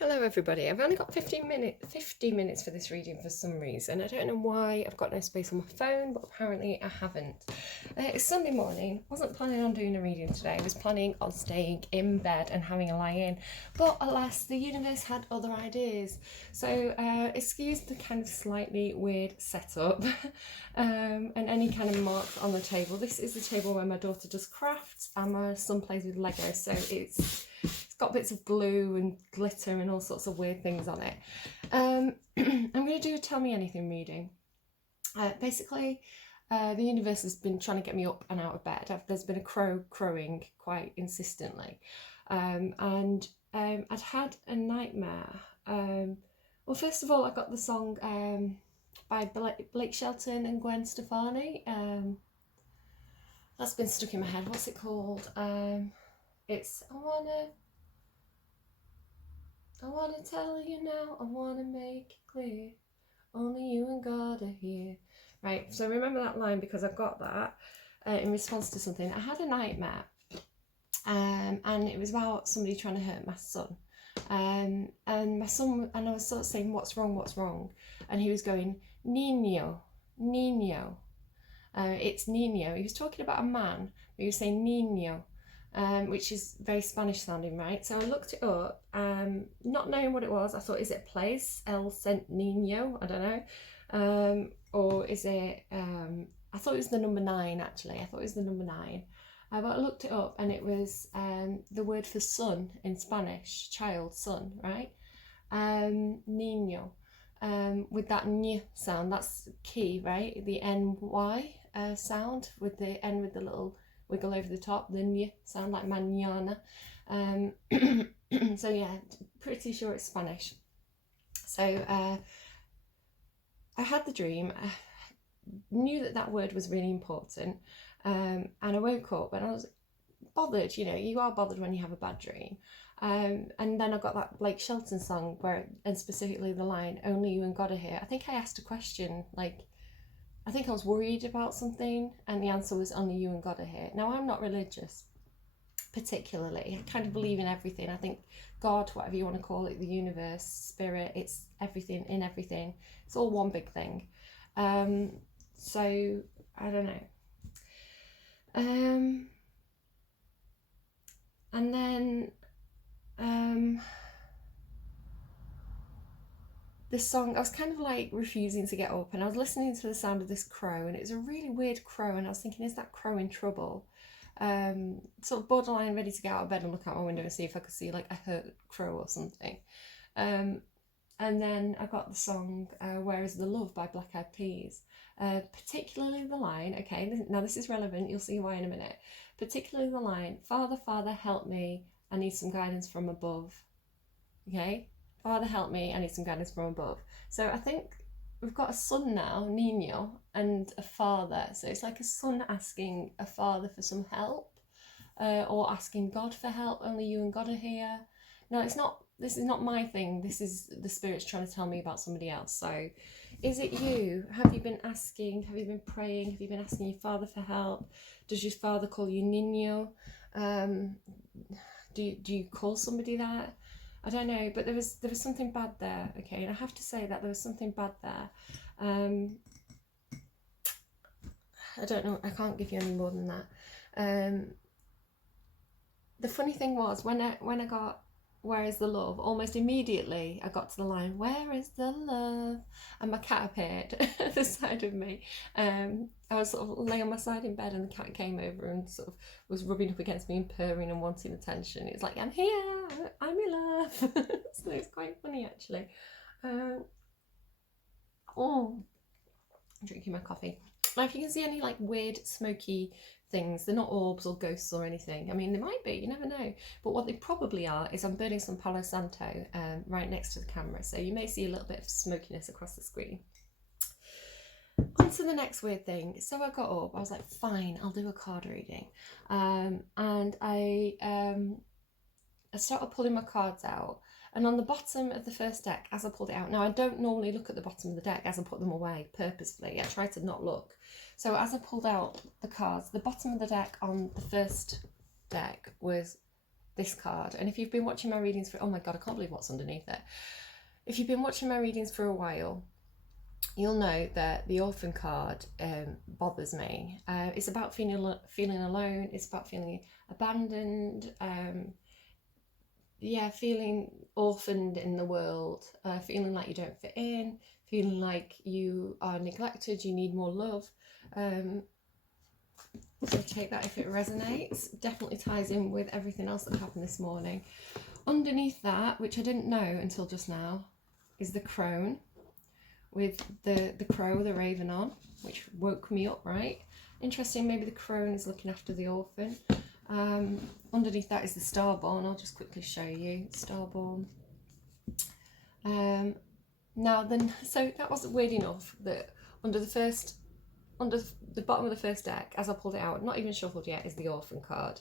Hello everybody, I've only got 15 minutes for this reading for some reason. I don't know why I've got no space on my phone, but apparently I haven't. It's Sunday morning, wasn't planning on doing a reading today, I was planning on staying in bed and having a lie-in, but alas, the universe had other ideas. So excuse the kind of slightly weird setup and any kind of marks on the table. This is the table where my daughter does crafts and my son plays with Lego, so it's got bits of glue and glitter and all sorts of weird things on it. I'm going to do a Tell Me Anything reading. Basically, the universe has been trying to get me up and out of bed. There's been a crow crowing quite insistently. And I'd had a nightmare. Well, first of all, I got the song by Blake Shelton and Gwen Stefani. That's been stuck in my head. What's it called? It's I wanna tell you now, I wanna make it clear, only you and God are here. Right, so remember that line because I got that in response to something. I had a nightmare and it was about somebody trying to hurt my son. And my son, and I was sort of saying, what's wrong? And he was going, Nino. It's Nino. He was talking about a man, but he was saying Nino. Which is very Spanish sounding, right? So I looked it up, not knowing what it was. I thought, is it a place? El Cent Nino? I don't know. Or is it, I thought it was the number 9 actually. I thought it was the number 9. But I looked it up and it was the word for son in Spanish, child, son, right? Nino. With that ny sound, that's key, right? The NY sound with the N with the little wiggle over the top, the ny sound like mañana. So yeah, pretty sure it's Spanish. So I had the dream. I knew that word was really important, and I woke up and I was bothered. You know, you are bothered when you have a bad dream. And then I got that Blake Shelton song and specifically the line, "Only you and God are here." I think I asked a question like, I think I was worried about something, and the answer was only you and God are here. Now, I'm not religious, particularly. I kind of believe in everything. I think God, whatever you want to call it, the universe, spirit, it's everything in everything. It's all one big thing. So, I don't know. And then this song, I was kind of like refusing to get up, and I was listening to the sound of this crow, and it was a really weird crow, and I was thinking, is that crow in trouble? Sort of borderline ready to get out of bed and look out my window and see if I could see like a hurt crow or something. And then I got the song Where Is the Love by Black Eyed Peas. Particularly the line, okay, now this is relevant, you'll see why in a minute. Particularly the line, Father, Father, help me, I need some guidance from above. Okay, Father, help me, I need some guidance from above. So I think we've got a son now, Nino, and a father. So it's like a son asking a father for some help, or asking God for help. Only you and God are here. No, it's not. This is not my thing. This is the Spirit's trying to tell me about somebody else. So, is it you? Have you been asking? Have you been praying? Have you been asking your father for help? Does your father call you Nino? Do you call somebody that? I don't know, but there was something bad there, okay, and I have to say that there was something bad there. I don't know, I can't give you any more than that. The funny thing was, when I got Where Is the Love, almost immediately I got to the line, Where is the love? And my cat appeared at the side of me. I was sort of laying on my side in bed and the cat came over and sort of was rubbing up against me and purring and wanting attention. It's like, I'm here, I'm in love. So it's quite funny actually. Oh, I'm drinking my coffee. Now if you can see any like weird smoky things, they're not orbs or ghosts or anything. I mean, they might be, you never know. But what they probably are is I'm burning some Palo Santo right next to the camera, so you may see a little bit of smokiness across the screen. On to the next weird thing. So I got up, I was like, fine, I'll do a card reading. And I started pulling my cards out. And on the bottom of the first deck, as I pulled it out, now I don't normally look at the bottom of the deck as I put them away purposefully. I try to not look. So as I pulled out the cards, the bottom of the deck on the first deck was this card. And if you've been watching my readings for, oh my God, I can't believe what's underneath it. If you've been watching my readings for a while, you'll know that the Orphan card bothers me. It's about feeling alone. It's about feeling abandoned. Feeling orphaned in the world. Feeling like you don't fit in. Feeling like you are neglected. You need more love. So take that if it resonates. Definitely ties in with everything else that happened this morning. Underneath that, which I didn't know until just now, is the crone, with the crow, the raven on, which woke me up, right? Interesting, maybe the crone is looking after the orphan. Underneath that is the starborn. I'll just quickly show you starborn. So that wasn't weird enough that under the bottom of the first deck, as I pulled it out, not even shuffled yet, is the Orphan card,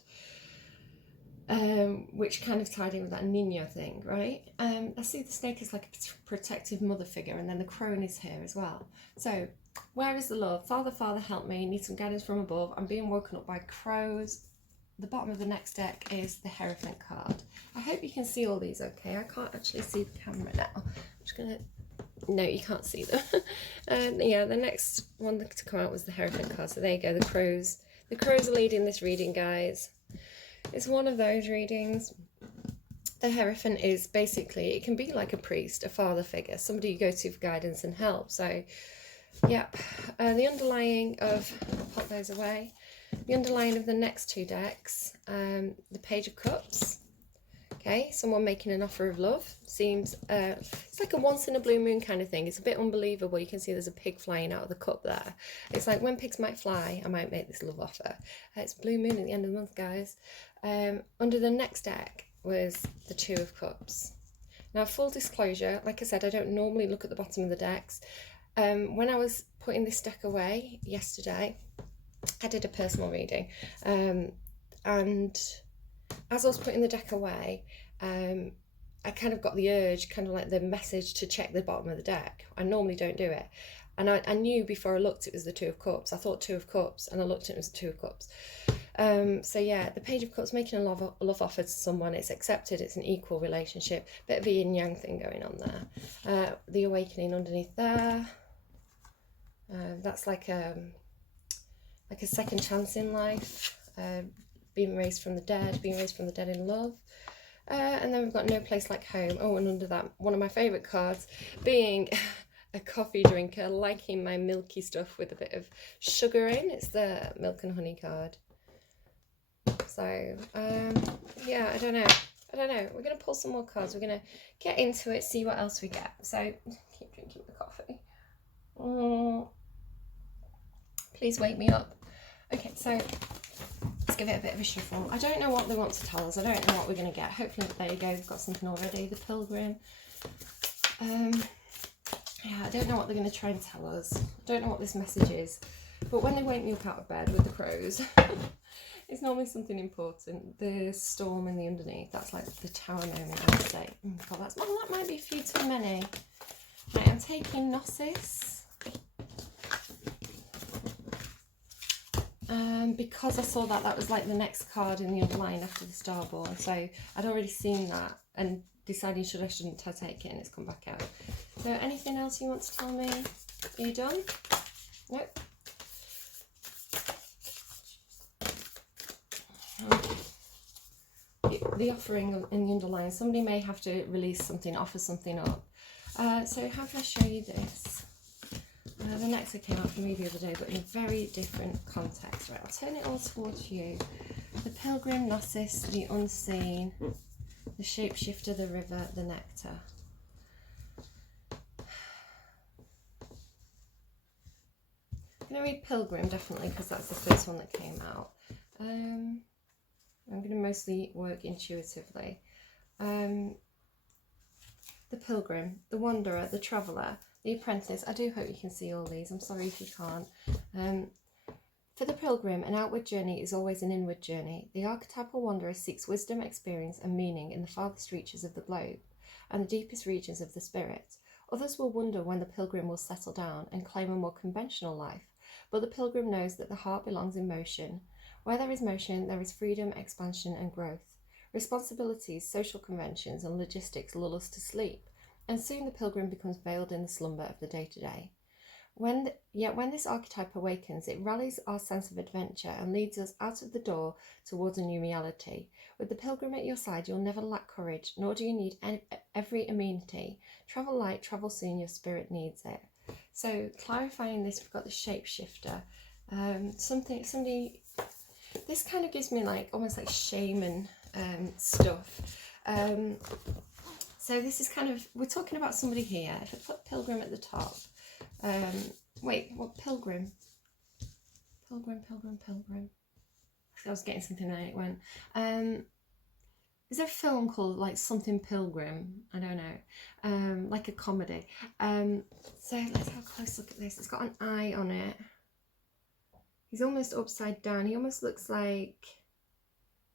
which kind of tied in with that Nina thing, right? I see the snake as like a protective mother figure, and then the crone is here as well. So where is the love? Father, Father, help me. Need some guidance from above. I'm being woken up by crows. The bottom of the next deck is the Hierophant card. I hope you can see all these okay. I can't actually see the camera now. I'm just going to... No, you can't see them. Yeah, the next one to come out was the Hierophant card. So there you go, the crows. The crows are leading this reading, guys. It's one of those readings. The Hierophant is basically, it can be like a priest, a father figure, somebody you go to for guidance and help. So, yep. The underlying of, I'll pop those away. The underlying of the next two decks, the Page of Cups. Okay, someone making an offer of love. Seems, it's like a once in a blue moon kind of thing. It's a bit unbelievable. You can see there's a pig flying out of the cup there. It's like when pigs might fly, I might make this love offer. It's blue moon at the end of the month, guys. Under the next deck was the Two of Cups. Now, full disclosure, like I said, I don't normally look at the bottom of the decks. When I was putting this deck away yesterday, I did a personal reading. And as I was putting the deck away, I kind of got the urge, kind of like the message to check the bottom of the deck. I normally don't do it. And I knew before I looked it was the Two of Cups. I thought Two of Cups, and I looked and it was the Two of Cups. So yeah, the Page of Cups, making a love offer to someone. It's accepted, it's an equal relationship. Bit of a yin yang thing going on there. The Awakening underneath there. That's like a second chance in life. Being raised from the dead in love. And then we've got No Place Like Home. Oh, and under that, one of my favourite cards, being a coffee drinker, liking my milky stuff with a bit of sugar in. It's the Milk and Honey card. So, yeah, I don't know. We're going to pull some more cards. We're going to get into it, see what else we get. So, keep drinking the coffee. Please wake me up. Okay, so let's give it a bit of a shuffle. I don't know what they want to tell us. I don't know what we're going to get. Hopefully, there you go, we've got something already. The Pilgrim. Yeah, I don't know what they're going to try and tell us. I don't know what this message is. But when they wake me up out of bed with the crows, it's normally something important. The Storm in the underneath, that's like the Tower moment, I would say. Oh God, that might be a few too many. Right, I'm taking Gnosis. Because I saw that was like the next card in the underline after the Starborn, so I'd already seen that and deciding shouldn't I take it, and it's come back out. So anything else you want to tell me? Are you done? Nope. The offering in the underline, somebody may have to release something, offer something up. So how can I show you this? The next that came out for me the other day, but in a very different context. Right, I'll turn it all towards you. The Pilgrim, Gnosis, the Unseen, the Shapeshifter, the River, the Nectar. I'm going to read Pilgrim, definitely, because that's the first one that came out. I'm going to mostly work intuitively. The Pilgrim, the Wanderer, the Traveller, the Apprentice. I do hope you can see all these. I'm sorry if you can't. For the Pilgrim, an outward journey is always an inward journey. The archetypal wanderer seeks wisdom, experience and meaning in the farthest reaches of the globe and the deepest regions of the spirit. Others will wonder when the pilgrim will settle down and claim a more conventional life, but the pilgrim knows that the heart belongs in motion. Where there is motion, there is freedom, expansion and growth. Responsibilities, social conventions, and logistics lull us to sleep, and soon the pilgrim becomes veiled in the slumber of the day-to-day. Yet when this archetype awakens, it rallies our sense of adventure and leads us out of the door towards a new reality. With the pilgrim at your side, you'll never lack courage, nor do you need every amenity. Travel light, travel soon, your spirit needs it. So clarifying this, we've got the shapeshifter. Somebody, this kind of gives me like almost like shaman stuff. So this is kind of, we're talking about somebody here. If I put pilgrim at the top, wait, what pilgrim? Pilgrim. I was getting something there, it went. Is there a film called like something Pilgrim? I don't know. Like a comedy. So let's have a close look at this. It's got an eye on it. He's almost upside down. He almost looks like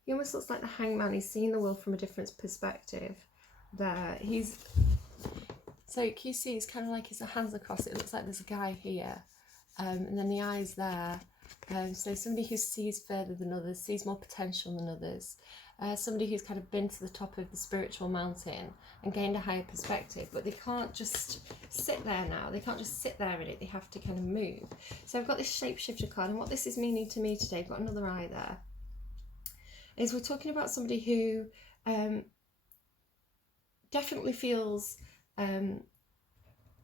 the hangman. He's seeing the world from a different perspective. There. So can you see, it's kind of like his hands across it. It looks like there's a guy here. And then the eyes there. So somebody who sees further than others, sees more potential than others. Somebody who's kind of been to the top of the spiritual mountain and gained a higher perspective, but they can't just sit there now. They can't just sit there in it. They have to kind of move. So I've got this shapeshifter card, and what this is meaning to me today, I've got another eye there, is we're talking about somebody who definitely feels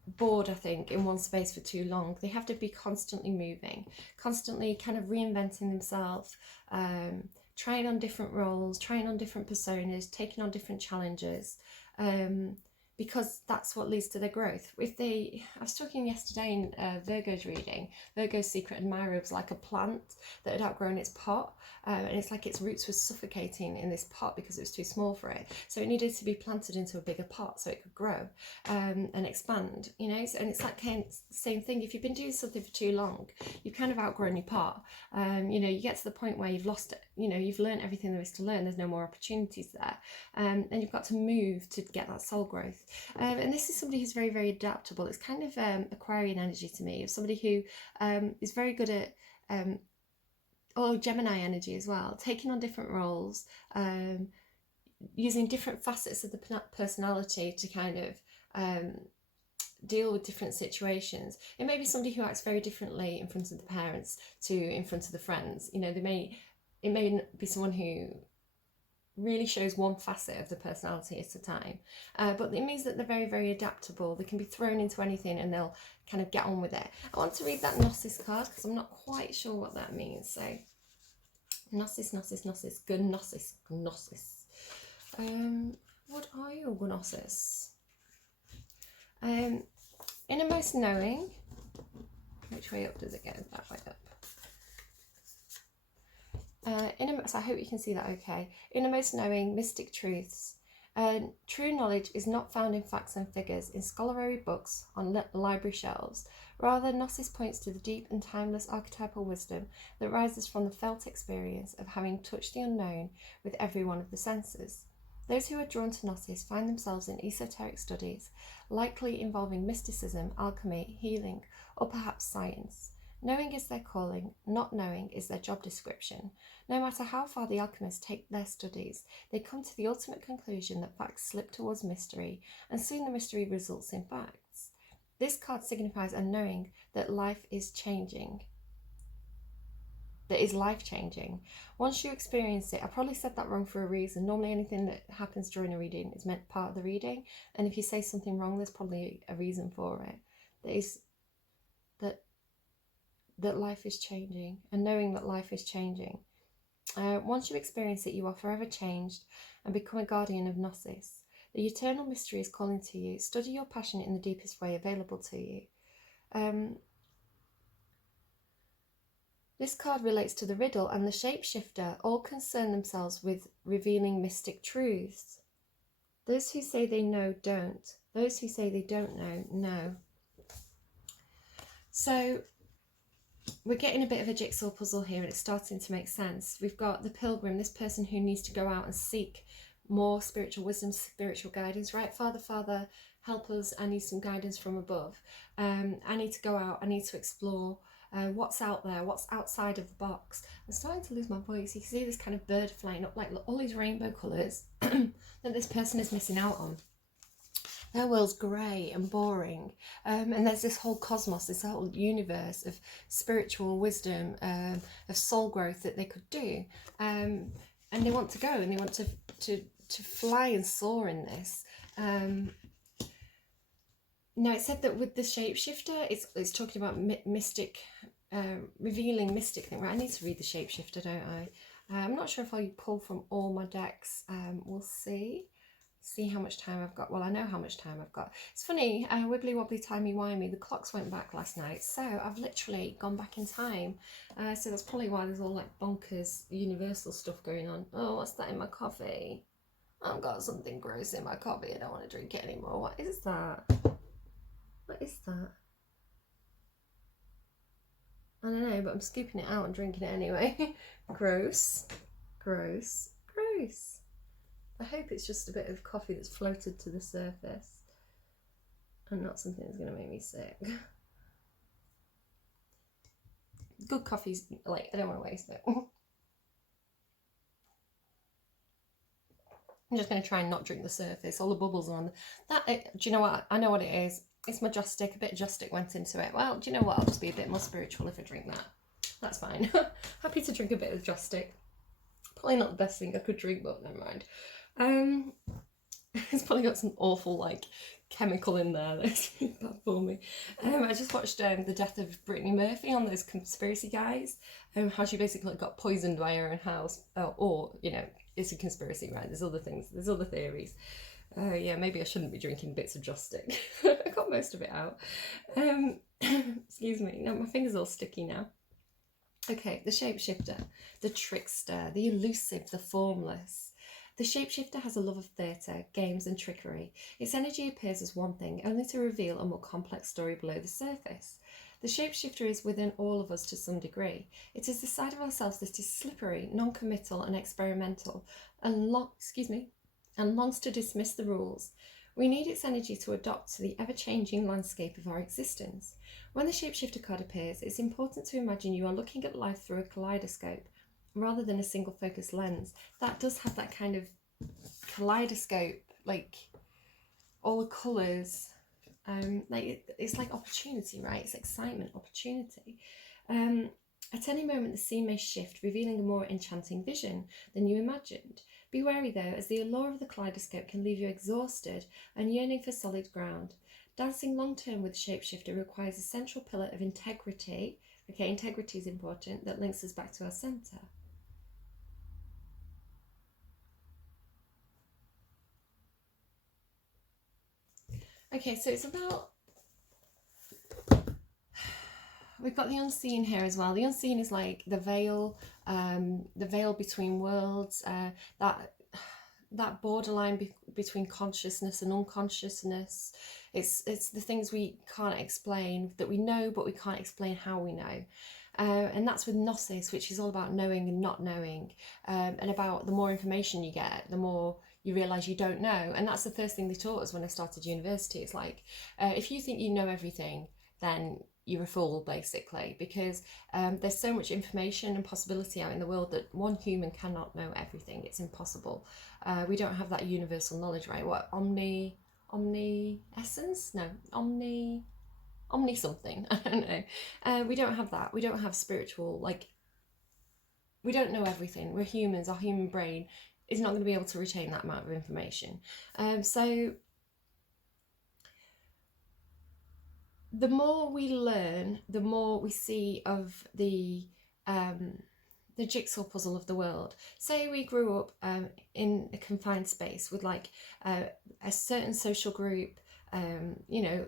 bored, I think, in one space for too long. They have to be constantly moving, constantly kind of reinventing themselves, trying on different roles, trying on different personas, taking on different challenges, because that's what leads to their growth. I was talking yesterday in Virgo's reading, Virgo's secret admirer was like a plant that had outgrown its pot, and it's like its roots were suffocating in this pot because it was too small for it. So it needed to be planted into a bigger pot so it could grow and expand, you know. And it's like kind of the same thing. If you've been doing something for too long, you've kind of outgrown your pot. You know, you get to the point where you've lost it. You know, you've learned everything there is to learn. There's no more opportunities there, and you've got to move to get that soul growth. And this is somebody who's very, very adaptable. It's kind of Aquarian energy to me, of somebody who is very good at, or Gemini energy as well, taking on different roles, using different facets of the personality to kind of deal with different situations. It may be somebody who acts very differently in front of the parents to in front of the friends. You know, it may be someone who really shows one facet of the personality at a time, but it means that they're very, very adaptable. They can be thrown into anything and they'll kind of get on with it. I want to read that Gnosis card because I'm not quite sure what that means. So Gnosis, good Gnosis. What are your Gnosis? Innermost knowing. Which way up does it go? That way up. So I hope you can see that okay. Innermost knowing, mystic truths. True knowledge is not found in facts and figures, in scholarly books, on library shelves. Rather, Gnosis points to the deep and timeless archetypal wisdom that rises from the felt experience of having touched the unknown with every one of the senses. Those who are drawn to Gnosis find themselves in esoteric studies, likely involving mysticism, alchemy, healing, or perhaps science. Knowing is their calling, not knowing is their job description. No matter how far the alchemists take their studies, they come to the ultimate conclusion that facts slip towards mystery, and soon the mystery results in facts. This card signifies a knowing that life is changing. That is life-changing. Once you experience it, I probably said that wrong for a reason. Normally anything that happens during a reading is meant part of the reading, and if you say something wrong, there's probably a reason for it. That life is changing, and knowing that life is changing. Once you experience it, you are forever changed and become a guardian of Gnosis. The eternal mystery is calling to you. Study your passion in the deepest way available to you. This card relates to the riddle and the shapeshifter. All concern themselves with revealing mystic truths. Those who say they know don't. Those who say they don't know, know. So we're getting a bit of a jigsaw puzzle here, and it's starting to make sense. We've got the pilgrim, this person who needs to go out and seek more spiritual wisdom, spiritual guidance, right? Father, help us. I need some guidance from above. I need to go out. I need to explore. what's out there, what's outside of the box. I'm starting to lose my voice. You can see this kind of bird flying up, like all these rainbow colours that this person is missing out on. Their world's grey and boring, and there's this whole cosmos, this whole universe of spiritual wisdom, of soul growth that they could do, and they want to go and they want to fly and soar in this. Now it said that with the shapeshifter, it's talking about mystic, revealing mystic thing. Right, I need to read the shapeshifter, don't I? I'm not sure if I'll pull from all my decks. We'll see how much time I've got. Well, I know how much time I've got. It's funny, wibbly wobbly timey wimey, the clocks went back last night, so I've literally gone back in time. So that's probably why there's all like bonkers universal stuff going on. Oh, what's that in my coffee? I've got something gross in my coffee. I don't want to drink it anymore. What is that? What is that? I don't know, but I'm scooping it out and drinking it anyway. Gross. Gross. Gross. I hope it's just a bit of coffee that's floated to the surface and not something that's going to make me sick. Good coffee's, like, I don't want to waste it. I'm just going to try and not drink the surface. All the bubbles are on that. Do you know what? I know what it is. It's my joss stick. A bit of joss stick went into it. Well, do you know what? I'll just be a bit more spiritual if I drink that. That's fine. Happy to drink a bit of joss stick. Probably not the best thing I could drink, but never mind. It's probably got some awful like chemical in there that's bad for me. I just watched the death of Brittany Murphy on those conspiracy guys. How she basically got poisoned by her own house, or you know, it's a conspiracy, right? There's other things, there's other theories. Yeah, maybe I shouldn't be drinking bits of joss stick. I got most of it out. Excuse me. Now my finger's all sticky now. Okay, the shapeshifter, the trickster, the elusive, the formless. The shapeshifter has a love of theatre, games and trickery. Its energy appears as one thing, only to reveal a more complex story below the surface. The shapeshifter is within all of us to some degree. It is the side of ourselves that is slippery, non-committal and experimental, and longs to dismiss the rules. We need its energy to adapt to the ever-changing landscape of our existence. When the shapeshifter card appears, it's important to imagine you are looking at life through a kaleidoscope, rather than a single focus lens. That does have that kind of kaleidoscope, like all the colours, it's like opportunity, right? It's excitement, opportunity. At any moment the scene may shift, revealing a more enchanting vision than you imagined. Be wary though, as the allure of the kaleidoscope can leave you exhausted and yearning for solid ground. Dancing long term with the shapeshifter requires a central pillar of integrity. Okay, integrity is important, that links us back to our centre. Okay, so it's about, we've got the unseen here as well. The unseen is like the veil between worlds, that borderline between consciousness and unconsciousness. It's the things we can't explain, that we know but we can't explain how we know. And that's with gnosis, which is all about knowing and not knowing, and about the more information you get, the more you realise you don't know. And that's the first thing they taught us when I started university. It's like, if you think you know everything, then you're a fool, basically, because there's so much information and possibility out in the world that one human cannot know everything. It's impossible. We don't have that universal knowledge, right? What, omni essence? No, omni something. I don't know. We don't have that. We don't have spiritual, like, we don't know everything. We're humans. Our human brain is not going to be able to retain that amount of information. So the more we learn, the more we see of the jigsaw puzzle of the world. Say we grew up in a confined space with like a certain social group, you know,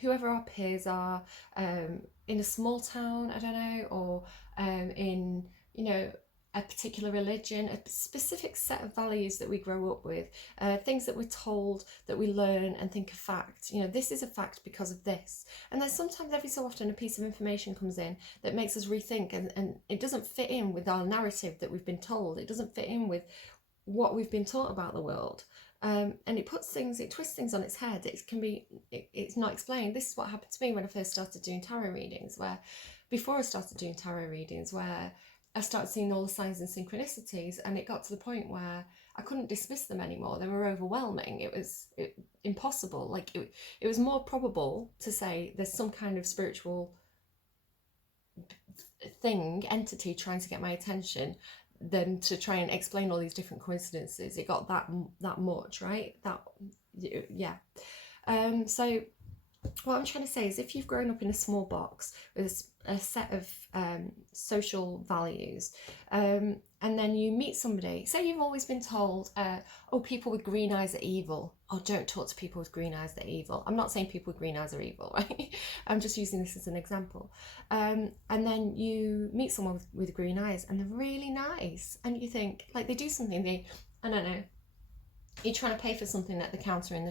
whoever our peers are, in a small town, I don't know, or in, you know, a particular religion, a specific set of values that we grow up with, things that we're told, that we learn and think are fact. You know, this is a fact because of this. And then sometimes every so often a piece of information comes in that makes us rethink, and it doesn't fit in with our narrative that we've been told. It doesn't fit in with what we've been taught about the world. And it twists things on its head. It's not explained. This is what happened to me when I first started doing tarot readings, where before I started doing tarot readings, where I started seeing all the signs and synchronicities, and it got to the point where I couldn't dismiss them anymore. They were overwhelming. It was impossible. Like it was more probable to say there's some kind of spiritual thing, entity trying to get my attention, than to try and explain all these different coincidences. It got that much, right? Yeah. So what I'm trying to say is, if you've grown up in a small box with a set of social values, and then you meet somebody, say you've always been told, oh, people with green eyes are evil. Oh, don't talk to people with green eyes, they're evil. I'm not saying people with green eyes are evil, right? I'm just using this as an example. And then you meet someone with green eyes and they're really nice, and you think, like, they do something, I don't know, you're trying to pay for something at the counter in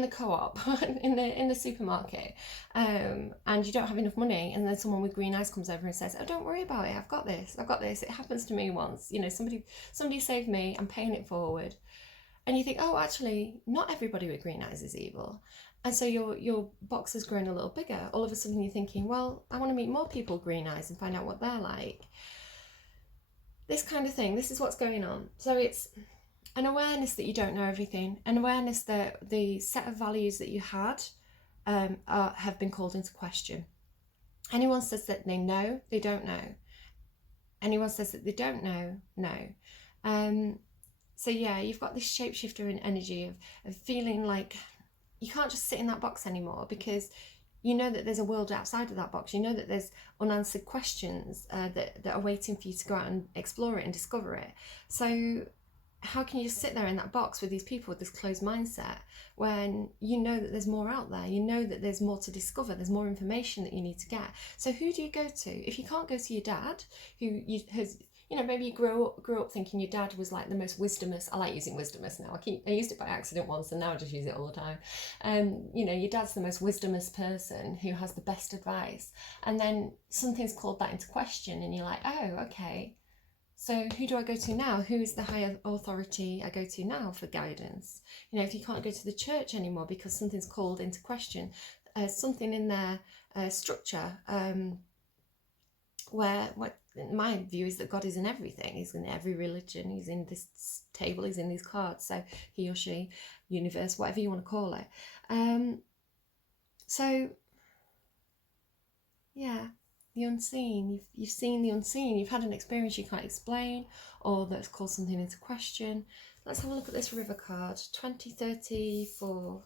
the co-op, in the supermarket, and you don't have enough money, and then someone with green eyes comes over and says, oh, don't worry about it, I've got this, it happens to me once, you know, somebody saved me, I'm paying it forward. And you think, oh, actually, not everybody with green eyes is evil. And so your box has grown a little bigger. All of a sudden you're thinking, well, I want to meet more people with green eyes and find out what they're like. This kind of thing, this is what's going on. So it's an awareness that you don't know everything, an awareness that the set of values that you had have been called into question. Anyone says that they know, they don't know. Anyone says that they don't know, no. So yeah, you've got this shapeshifter in energy of feeling like you can't just sit in that box anymore, because you know that there's a world outside of that box. You know that there's unanswered questions that are waiting for you to go out and explore it and discover it. So how can you just sit there in that box with these people with this closed mindset when you know that there's more out there? You know that there's more to discover, there's more information that you need to get. So who do you go to? If you can't go to your dad, maybe you grew up thinking your dad was like the most wisdomous. I like using wisdomous now. I used it by accident once, and now I just use it all the time. Your dad's the most wisdomous person who has the best advice, and then something's called that into question, and you're like, oh, okay. So who do I go to now? Who is the higher authority I go to now for guidance? If you can't go to the church anymore because something's called into question, something in their structure, where what my view is that God is in everything. He's in every religion. He's in this table. He's in these cards. So he or she, universe, whatever you want to call it. So yeah. The unseen, you've seen the unseen, you've had an experience you can't explain, or that's called something into question. Let's have a look at this river card, 2034.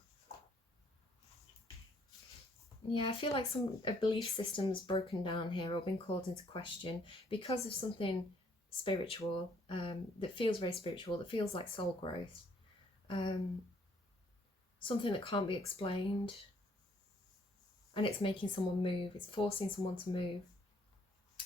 Yeah, I feel like a belief system's broken down here or been called into question because of something spiritual, that feels very spiritual, that feels like soul growth, something that can't be explained. And it's making someone move, it's forcing someone to move.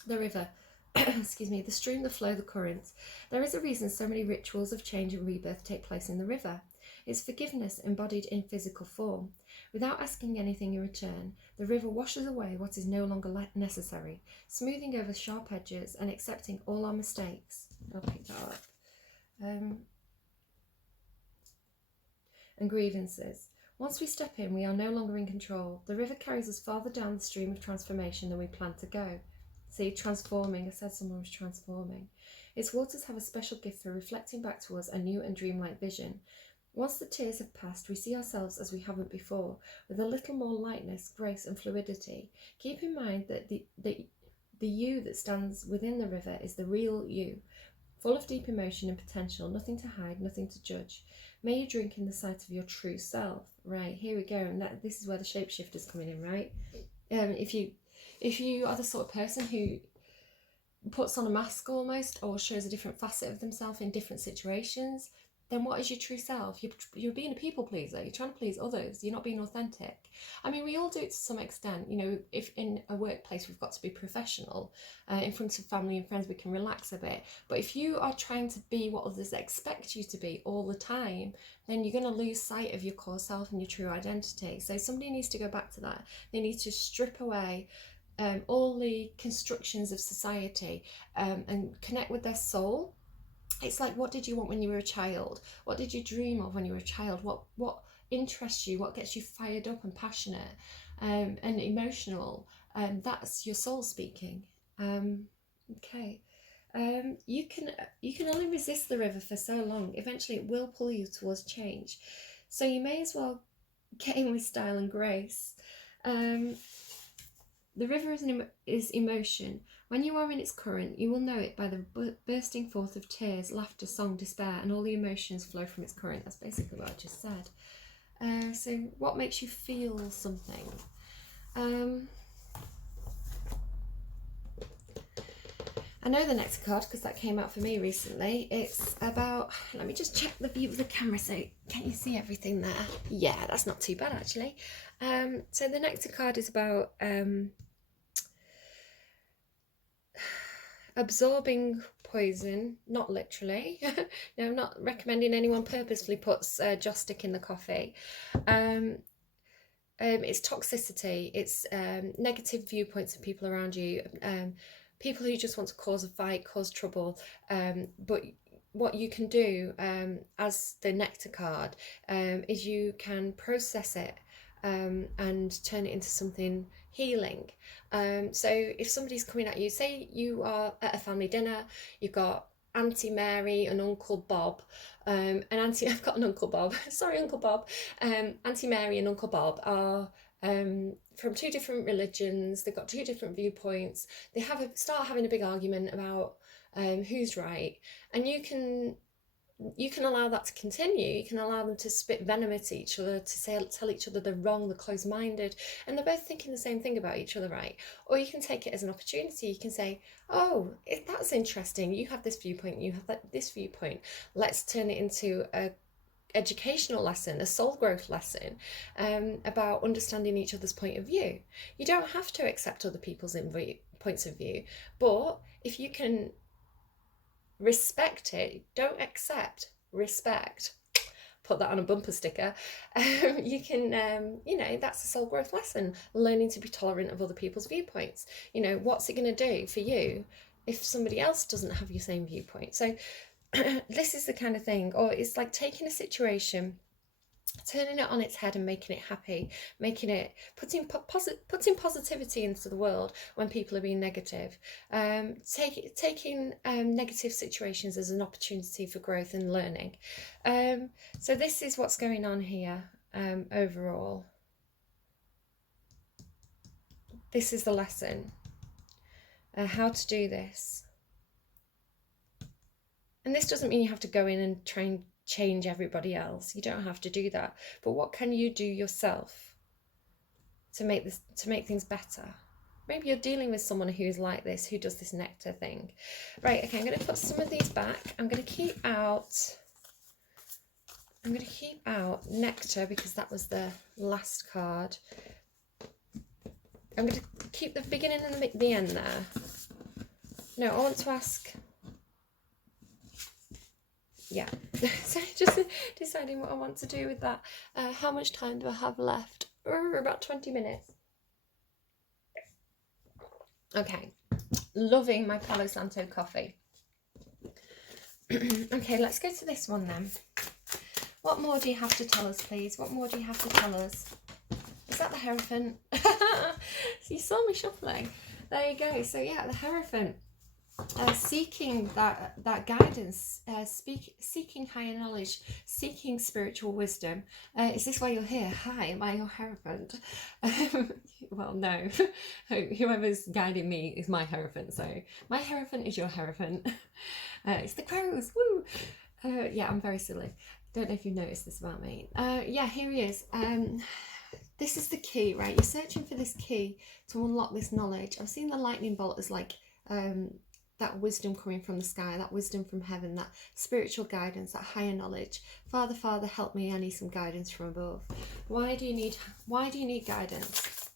The river, excuse me, the stream, the flow, the currents. There is a reason so many rituals of change and rebirth take place in the river. It's forgiveness embodied in physical form. Without asking anything in return, the river washes away what is no longer necessary, smoothing over sharp edges and accepting all our mistakes. I'll pick that up. And grievances. Once we step in, we are no longer in control. The river carries us farther down the stream of transformation than we planned to go. See, transforming. I said someone was transforming. Its waters have a special gift for reflecting back to us a new and dreamlike vision. Once the tears have passed, we see ourselves as we haven't before, with a little more lightness, grace and fluidity. Keep in mind that the you that stands within the river is the real you, full of deep emotion and potential, nothing to hide, nothing to judge. May you drink in the sight of your true self. Right, here we go, and this is where the shapeshifter's coming in, right? If you are the sort of person who puts on a mask almost, or shows a different facet of themselves in different situations, then what is your true self? You're being a people pleaser. You're trying to please others. You're not being authentic. I mean, we all do it to some extent. If in a workplace we've got to be professional, in front of family and friends we can relax a bit. But if you are trying to be what others expect you to be all the time, then you're going to lose sight of your core self and your true identity. So somebody needs to go back to that. They need to strip away all the constructions of society and connect with their soul. It's like, what did you want when you were a child? What did you dream of when you were a child? What interests you? What gets you fired up and passionate and emotional? That's your soul speaking. Okay. You can only resist the river for so long. Eventually it will pull you towards change. So you may as well get in with style and grace. The river is emotion. When you are in its current, you will know it by the bursting forth of tears, laughter, song, despair, and all the emotions flow from its current. That's basically what I just said. So what makes you feel something? I know the next card because that came out for me recently. It's about, let me just check the view of the camera, so can you see everything there? Yeah, that's not too bad actually. So the next card is about absorbing poison, not literally. No, I'm not recommending anyone purposefully puts joss stick in the coffee. It's toxicity, it's negative viewpoints of people around you, people who just want to cause a fight, cause trouble. But what you can do as the nectar card is you can process it and turn it into something healing. So if somebody's coming at you, say you are at a family dinner, you've got Auntie Mary and Uncle Bob, I've got an Uncle Bob, sorry Uncle Bob, Auntie Mary and Uncle Bob are from two different religions, they've got two different viewpoints, they start having a big argument about who's right, and you can allow that to continue. You can allow them to spit venom at each other, to tell each other they're wrong, they're closed-minded, and they're both thinking the same thing about each other, right? Or you can take it as an opportunity. You can say, oh, that's interesting. You have this viewpoint, you have this viewpoint. Let's turn it into a educational lesson, a soul growth lesson, about understanding each other's point of view. You don't have to accept other people's points of view, but if you can respect it, don't accept, respect, put that on a bumper sticker, you can that's a soul growth lesson, learning to be tolerant of other people's viewpoints. What's it going to do for you if somebody else doesn't have your same viewpoint? So this is the kind of thing, or it's like taking a situation, turning it on its head and making it happy, putting positivity into the world when people are being negative, taking negative situations as an opportunity for growth and learning. So this is what's going on here. Overall, this is the lesson, how to do this. And this doesn't mean you have to go in and try and change everybody else. You don't have to do that. But what can you do yourself to make things better? Maybe you're dealing with someone who's like this, who does this nectar thing. Right, okay, I'm going to put some of these back. I'm going to keep out nectar because that was the last card. I'm going to keep the beginning and the end there. No, I want to ask... Yeah, so just deciding what I want to do with that. How much time do I have left? About 20 minutes. Okay, loving my Palo Santo coffee. Okay, let's go to this one then. What more do you have to tell us, please? What more do you have to tell us? Is that the Hierophant? So you saw me shuffling. There you go. So yeah, the Hierophant. Seeking that guidance, seeking higher knowledge, seeking spiritual wisdom. Is this why you're here? Hi, am I your Hierophant? Well, no. Whoever's guiding me is my Hierophant, so my Hierophant is your Hierophant. It's the crows, woo! Yeah, I'm very silly. Don't know if you've noticed this about me. Yeah, here he is. This is the key, right? You're searching for this key to unlock this knowledge. I've seen the lightning bolt as like... that wisdom coming from the sky, that wisdom from heaven, that spiritual guidance, that higher knowledge. Father, help me, I need some guidance from above. Why do you need guidance?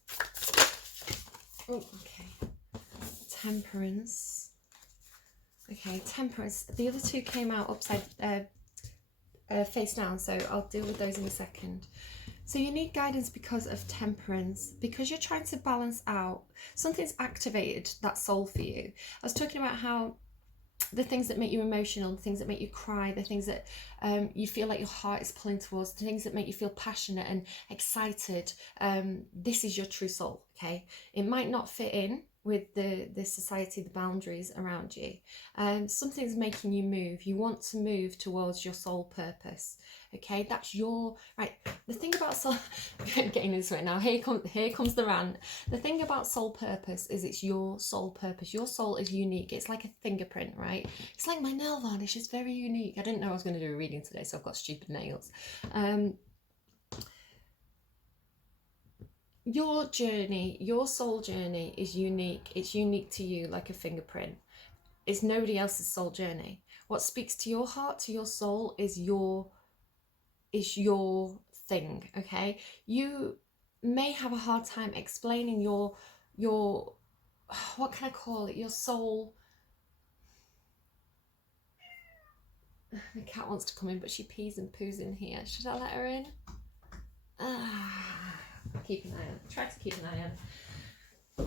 Oh, okay. Temperance. Okay, Temperance. The other two came out upside, face down, so I'll deal with those in a second. So you need guidance because of Temperance, because you're trying to balance out, something's activated that soul for you. I was talking about how the things that make you emotional, the things that make you cry, the things that you feel like your heart is pulling towards, the things that make you feel passionate and excited, this is your true soul, okay? It might not fit in with the society, the boundaries around you. Something's making you move. You want to move towards your soul purpose, okay? That's your, right, the thing about soul, getting into it now, here comes the rant. The thing about soul purpose is it's your soul purpose. Your soul is unique. It's like a fingerprint, right? It's like my nail varnish, it's very unique. I didn't know I was going to do a reading today, so I've got stupid nails. Your journey, your soul journey is unique. It's unique to you, like a fingerprint. It's nobody else's soul journey. What speaks to your heart, to your soul, is your thing, okay? You may have a hard time explaining your what can I call it, your soul. The cat wants to come in, but she pees and poos in here. Should I let her in? Keep an eye on. Try to keep an eye on.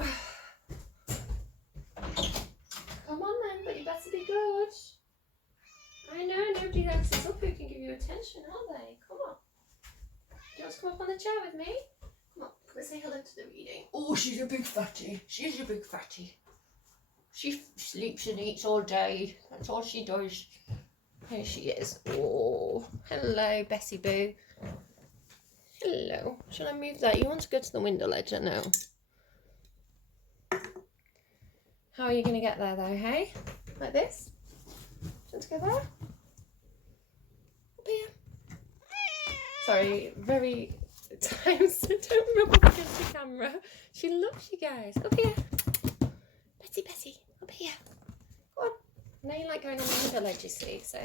Come on then, but you better be good. I know nobody else is up who can give you attention, are they? Come on. Do you want to come up on the chair with me? Come on, come and say hello to the reading. Oh, she's a big fatty. She's a big fatty. She sleeps and eats all day. That's all she does. Here she is. Oh, hello, Bessie Boo. Hello. Shall I move that? You want to go to the window ledge, I know. How are you going to get there though, hey? Like this? Do you want to go there? Up here. Sorry, very times. Don't rub up against the camera. She loves you guys. Up here. Betty, up here. Go on. I know you like going on the window ledge, you see, so.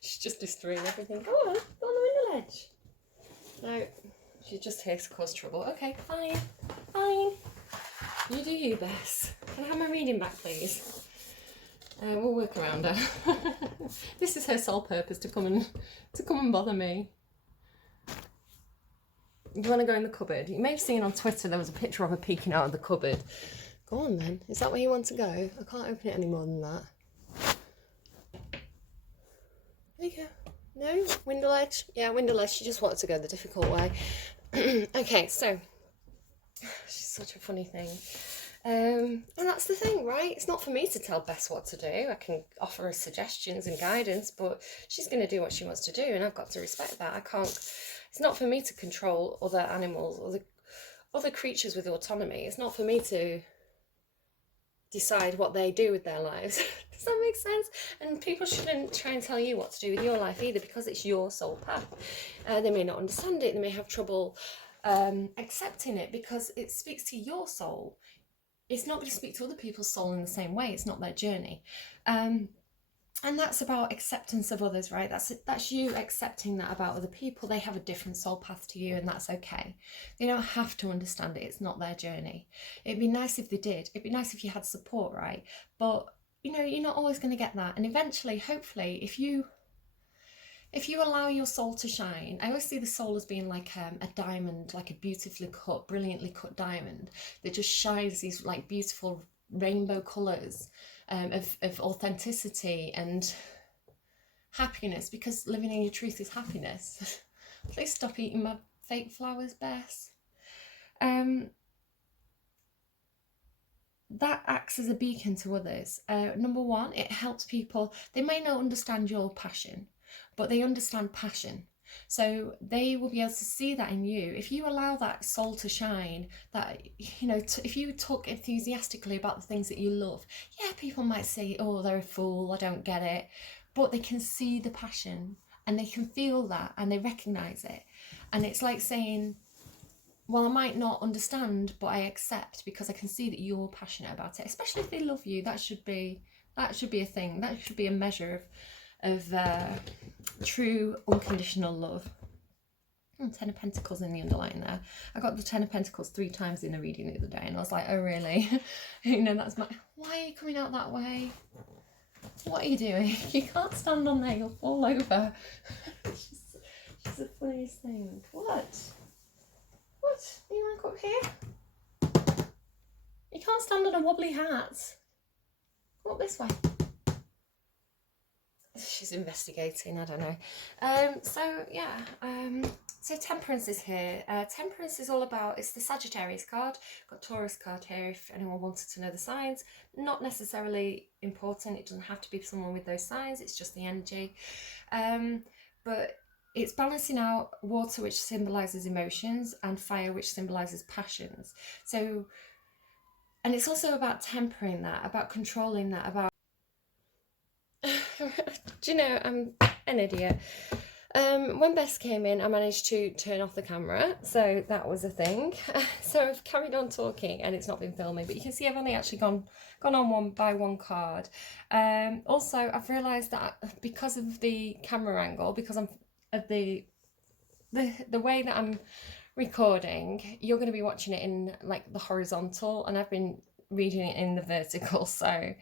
She's just destroying everything. Go on the window ledge. No, she's just here to cause trouble. Okay, fine. You do you, Bess. Can I have my reading back, please? We'll work around her. This is her sole purpose, to come and bother me. Do you want to go in the cupboard? You may have seen on Twitter there was a picture of her peeking out of the cupboard. Go on then. Is that where you want to go? I can't open it any more than that. There you go. No? Window ledge? Yeah, window ledge. She just wanted to go the difficult way. Okay, so she's such a funny thing. And that's the thing, right? It's not for me to tell Bess what to do. I can offer her suggestions and guidance, but she's going to do what she wants to do, and I've got to respect that. I can't. It's not for me to control other animals or other creatures with autonomy. It's not for me to decide what they do with their lives. Does that make sense? And people shouldn't try and tell you what to do with your life either, because it's your soul path. They may not understand it. They may have trouble accepting it because it speaks to your soul. It's not going to speak to other people's soul in the same way. It's not their journey. And that's about acceptance of others, right? That's you accepting that about other people. They have a different soul path to you, and that's okay. They don't have to understand it. It's not their journey. It'd be nice if they did. It'd be nice if you had support, right? But, you know, you're not always going to get that. And eventually, hopefully, if you allow your soul to shine, I always see the soul as being like a diamond, like a beautifully cut, brilliantly cut diamond that just shines these like beautiful rainbow colours of authenticity and happiness, because living in your truth is happiness. Please stop eating my fake flowers, Bess. That acts as a beacon to others. Number one, it helps people. They may not understand your passion, but they understand passion. So they will be able to see that in you. If you allow that soul to shine, that, you know, if you talk enthusiastically about the things that you love, yeah, people might say, oh, they're a fool, I don't get it. But they can see the passion and they can feel that and they recognise it. And it's like saying, well, I might not understand, but I accept because I can see that you're passionate about it. Especially if they love you, that should be a thing. That should be a measure of true unconditional love. Ten of Pentacles in the underline there. I got the Ten of Pentacles 3 times in the reading the other day, and I was like, oh really? You know, that's my. Why are you coming out that way? What are you doing? You can't stand on there, you'll fall over. She's the funniest thing. What? You like up here? You can't stand on a wobbly hat. Walk this way. She's investigating, I don't know. So Temperance is here. Temperance is all about, it's the Sagittarius card. Got Taurus card here if anyone wanted to know the signs. Not necessarily important, it doesn't have to be someone with those signs, it's just the energy. But it's balancing out water, which symbolises emotions, and fire, which symbolises passions. So, and it's also about tempering that, about controlling that, about... Do you know, I'm an idiot. When Bess came in, I managed to turn off the camera, so that was a thing. So I've carried on talking, and it's not been filming, but you can see I've only actually gone on one by one card. Also, I've realised that because of the camera angle, because I'm of the way that I'm recording, you're going to be watching it in like the horizontal, and I've been reading it in the vertical, so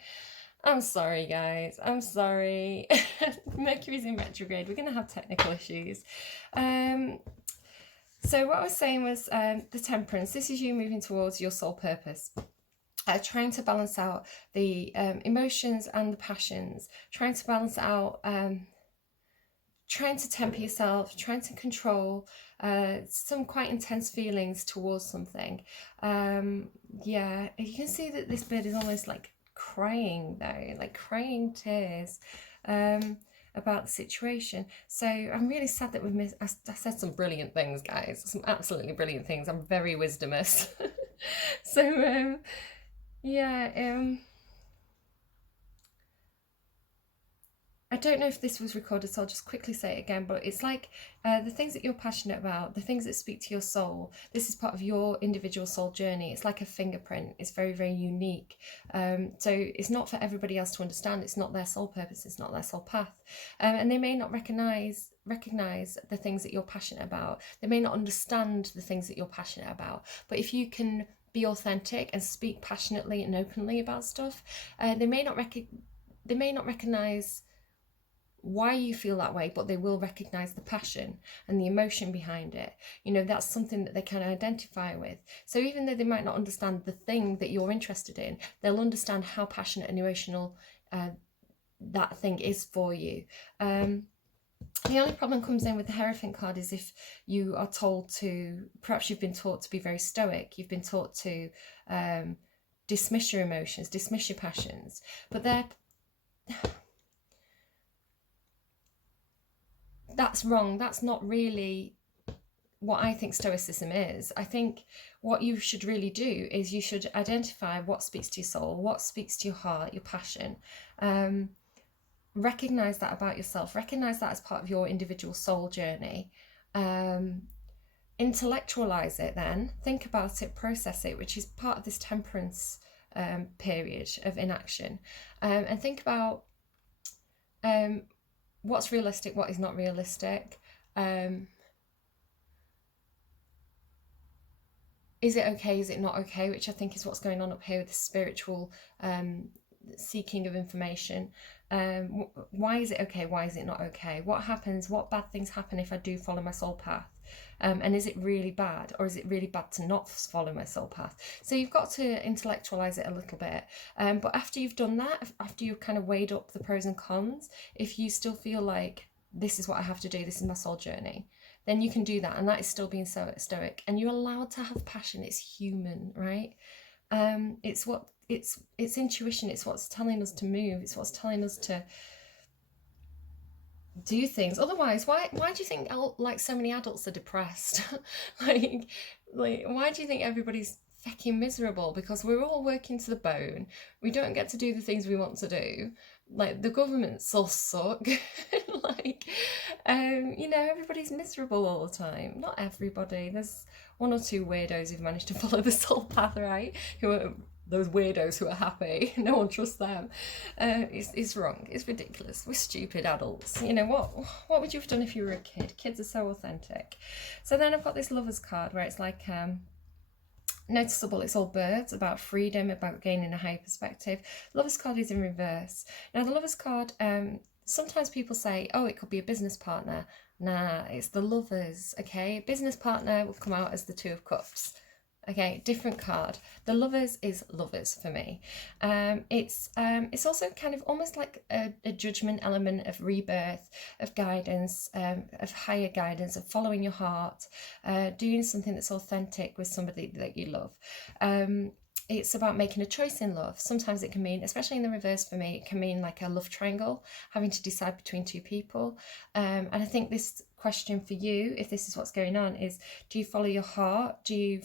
I'm sorry guys, I'm sorry. Mercury's in retrograde, we're going to have technical issues. So what I was saying was the Temperance, this is you moving towards your soul purpose. Trying to balance out the emotions and the passions, trying to balance out, trying to temper yourself, trying to control some quite intense feelings towards something. Yeah, you can see that this bird is almost like crying though, like crying tears about the situation. So I'm really sad that we've missed... I said some brilliant things, guys, some absolutely brilliant things. I'm very wisdomous. So yeah, I don't know if this was recorded, so I'll just quickly say it again, but it's like the things that you're passionate about, the things that speak to your soul, this is part of your individual soul journey. It's like a fingerprint. It's very, very unique. So it's not for everybody else to understand. It's not their soul purpose. It's not their soul path. And they may not recognize the things that you're passionate about. They may not understand the things that you're passionate about. But if you can be authentic and speak passionately and openly about stuff, they may not recognize why you feel that way, but they will recognize the passion and the emotion behind it. You know, that's something that they can identify with. So even though they might not understand the thing that you're interested in, they'll understand how passionate and emotional that thing is for you. The only problem comes in with the Hierophant card is if you are told to, perhaps you've been taught to be very stoic, you've been taught to dismiss your emotions, dismiss your passions, but that's wrong. That's not really what I think Stoicism is. I think what you should really do is you should identify what speaks to your soul, what speaks to your heart, your passion. Recognize that about yourself. Recognize that as part of your individual soul journey. Intellectualize it then. Think about it, process it, which is part of this temperance period of inaction. And think about what's realistic, what is not realistic. Is it okay, is it not okay, which I think is what's going on up here with the spiritual seeking of information. Why is it okay, why is it not okay? What happens, what bad things happen if I do follow my soul path? And is it really bad, or is it really bad to not follow my soul path? So you've got to intellectualize it a little bit. But after you've done that, after you've kind of weighed up the pros and cons, if you still feel like this is what I have to do, this is my soul journey, then you can do that, and that is still being stoic. And you're allowed to have passion. It's human, right? It's intuition. It's what's telling us to move. It's what's telling us to do things. Otherwise, why do you think like so many adults are depressed? like why do you think everybody's fucking miserable? Because we're all working to the bone. We don't get to do the things we want to do. Like, the governments all suck. Like, you know, everybody's miserable all the time. Not everybody. There's one or two weirdos who've managed to follow the soul path, right? Who are those weirdos who are happy. No one trusts them. It's wrong. It's ridiculous. We're stupid adults. You know, what would you have done if you were a kid? Kids are so authentic. So then I've got this Lovers card where it's like noticeable. It's all birds, about freedom, about gaining a higher perspective. Lovers card is in reverse. Now the Lovers card, sometimes people say, oh, it could be a business partner. Nah, it's the lovers, okay? Business partner will come out as the Two of Cups. Okay, different card. The Lovers is Lovers for me. It's also kind of almost like a judgment element of rebirth, of guidance, of higher guidance, of following your heart, doing something that's authentic with somebody that you love. It's about making a choice in love. Sometimes it can mean, especially in the reverse for me, it can mean like a love triangle, having to decide between two people. And I think this question for you, if this is what's going on, is: do you follow your heart? Do you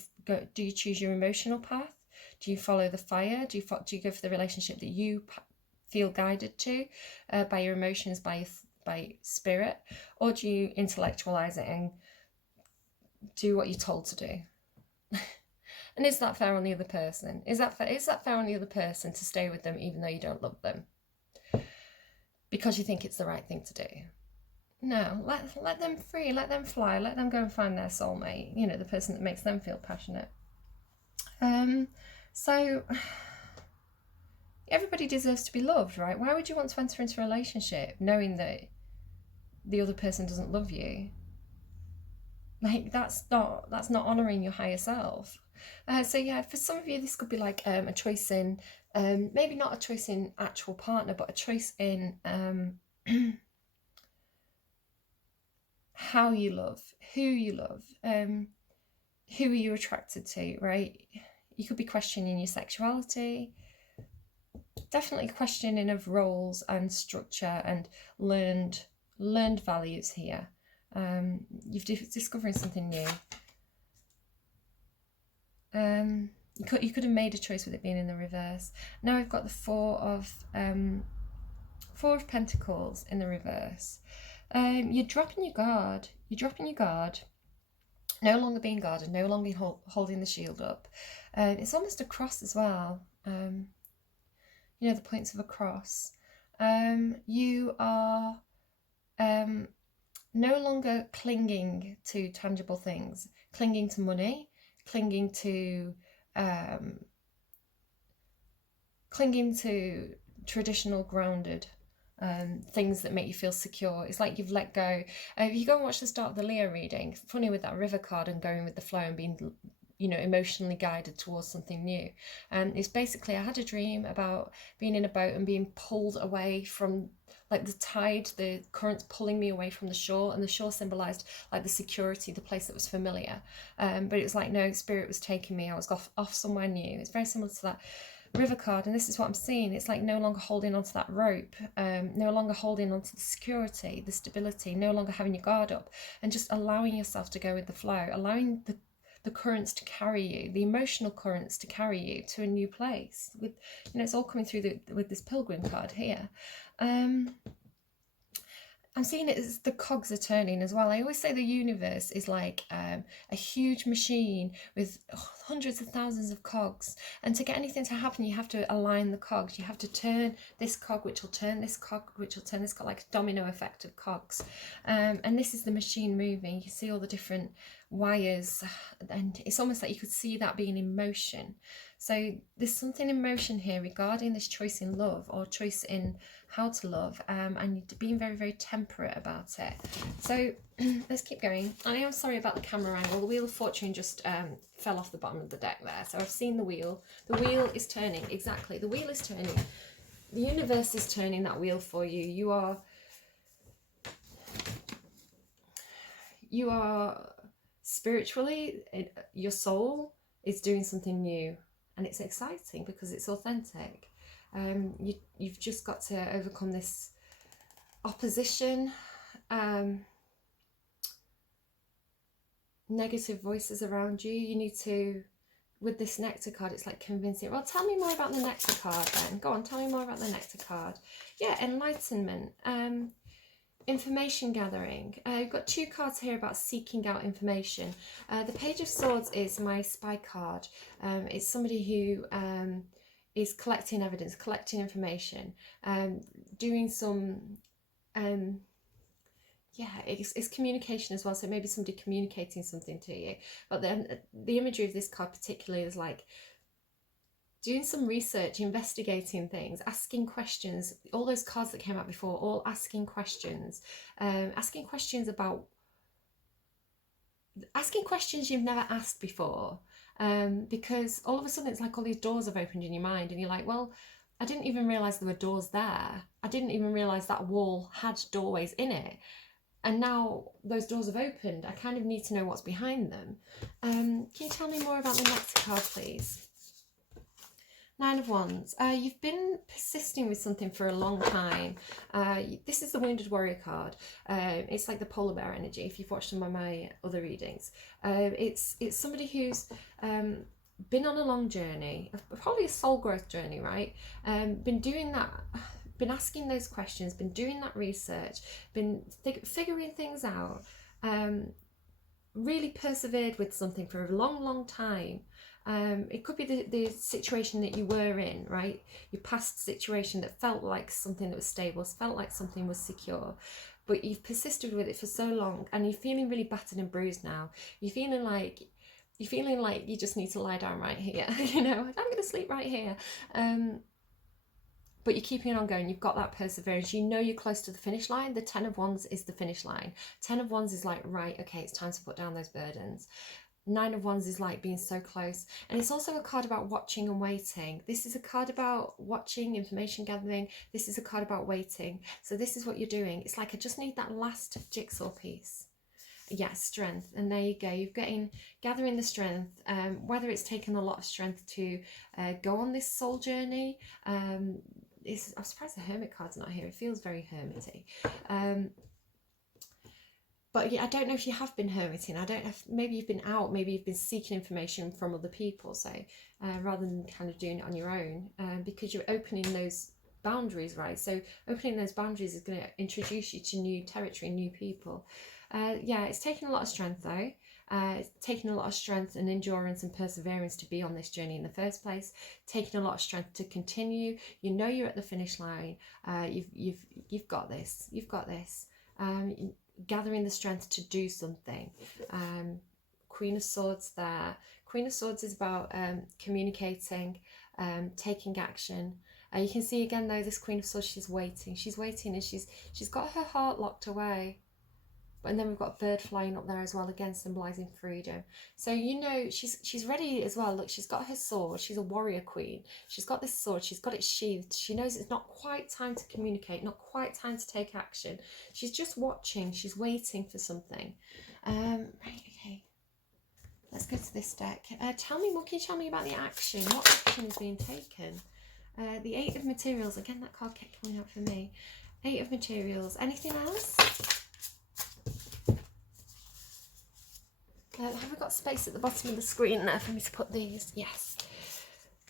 choose your emotional path? Do you follow the fire? Do you go for the relationship that you feel guided to by your emotions, by spirit, or do you intellectualize it and do what you're told to do? And is that fair on the other person? Is that fair on the other person to stay with them even though you don't love them because you think it's the right thing to do? No, let them free, let them fly, let them go and find their soulmate, you know, the person that makes them feel passionate. So everybody deserves to be loved, right? Why would you want to enter into a relationship knowing that the other person doesn't love you? Like, that's not honouring your higher self. So yeah, for some of you this could be like a choice in, maybe not a choice in actual partner, but a choice in how you love, who you love, who are you attracted to, right? You could be questioning your sexuality, definitely questioning of roles and structure and learned values here. You're discovering something new. You could have made a choice with it being in the reverse. Now we've got the Four of Pentacles in the reverse. You're dropping your guard. No longer being guarded, no longer holding the shield up. It's almost a cross as well. You know, the points of a cross. You are no longer clinging to tangible things, clinging to money, clinging to traditional grounded things that make you feel secure. It's like you've let go. If you go and watch the start of the Leo reading, funny with that river card and going with the flow and being, you know, emotionally guided towards something new. It's basically, I had a dream about being in a boat and being pulled away from, like, the tide, the currents pulling me away from the shore, and the shore symbolized like the security, the place that was familiar. But it was like, no, spirit was taking me. I was off somewhere new. It's very similar to that river card, and this is what I'm seeing. It's like no longer holding onto that rope, no longer holding onto the security, the stability, no longer having your guard up, and just allowing yourself to go with the flow, allowing the currents to carry you, the emotional currents to carry you to a new place. With, you know, it's all coming through with this pilgrim card here. I'm seeing it as the cogs are turning as well. I always say the universe is like a huge machine with hundreds of thousands of cogs. And to get anything to happen, you have to align the cogs. You have to turn this cog, which will turn this cog, which will turn this cog, like a domino effect of cogs. And this is the machine moving. You can see all the different wires, and it's almost like you could see that being in motion. So there's something in motion here regarding this choice in love, or choice in how to love, and being very, very temperate about it. So let's keep going. I am sorry about the camera angle. The Wheel of Fortune just fell off the bottom of the deck there. So I've seen the wheel. The wheel is turning. Exactly. The wheel is turning. The universe is turning that wheel for you. You are spiritually, your soul is doing something new, and it's exciting because it's authentic. You've just got to overcome this opposition, negative voices around you. You need to, with this Nectar card, it's like convincing. Well, tell me more about the Nectar card then. Go on, tell me more about the Nectar card. Yeah, enlightenment, information gathering. I've got two cards here about seeking out information. The Page of Swords is my spy card. It's somebody who is collecting evidence, collecting information, doing some, yeah, it's communication as well. So maybe somebody communicating something to you. But then the imagery of this card particularly is like doing some research, investigating things, asking questions. All those cards that came out before, all asking questions about asking questions you've never asked before, because all of a sudden it's like all these doors have opened in your mind and you're like, well, I didn't even realise there were doors there. I didn't even realise that wall had doorways in it. And now those doors have opened. I kind of need to know what's behind them. Can you tell me more about the next card, please? Nine of Wands. You've been persisting with something for a long time. This is the Wounded Warrior card. It's like the polar bear energy, if you've watched some of my other readings. It's somebody who's been on a long journey, probably a soul growth journey, right? Been doing that, been asking those questions, been doing that research, been figuring things out, really persevered with something for a long, long time. It could be the situation that you were in, right? Your past situation that felt like something that was stable, felt like something was secure, but you've persisted with it for so long and you're feeling really battered and bruised now. You're feeling like you just need to lie down right here, you know, like, I'm going to sleep right here. But you're keeping on going. You've got that perseverance. You know you're close to the finish line. The 10 of Wands is the finish line. 10 of Wands is like, right, okay, it's time to put down those burdens. 9 of Wands is like being so close. And it's also a card about watching and waiting. This is a card about watching, information gathering. This is a card about waiting. So this is what you're doing. It's like, I just need that last jigsaw piece. Yeah, strength. And there you go. You're gathering the strength. Whether it's taken a lot of strength to go on this soul journey. I'm surprised the Hermit card's not here. It feels very hermity. But yeah, I don't know if you have been hermiting. I don't know if maybe you've been out, maybe you've been seeking information from other people, so rather than kind of doing it on your own, because you're opening those boundaries, right? So opening those boundaries is going to introduce you to new territory, new people. Yeah, it's taken a lot of strength though. It's taken a lot of strength and endurance and perseverance to be on this journey in the first place. Taking a lot of strength to continue. You know you're at the finish line. You've got this. You've got this. Gathering the strength to do something. Queen of Swords there. Queen of Swords is about communicating, taking action. You can see again though, this Queen of Swords, she's waiting and she's got her heart locked away. And then we've got a bird flying up there as well, again symbolising freedom. So you know she's ready as well. Look, she's got her sword. She's a warrior queen. She's got this sword. She's got it sheathed. She knows it's not quite time to communicate, not quite time to take action. She's just watching. She's waiting for something. Right, okay. Let's go to this deck. Tell me, what can you tell me about the action? What action is being taken? The 8 of Materials. Again, that card kept coming out for me. 8 of Materials. Anything else? Have we got space at the bottom of the screen there for me to put these? Yes.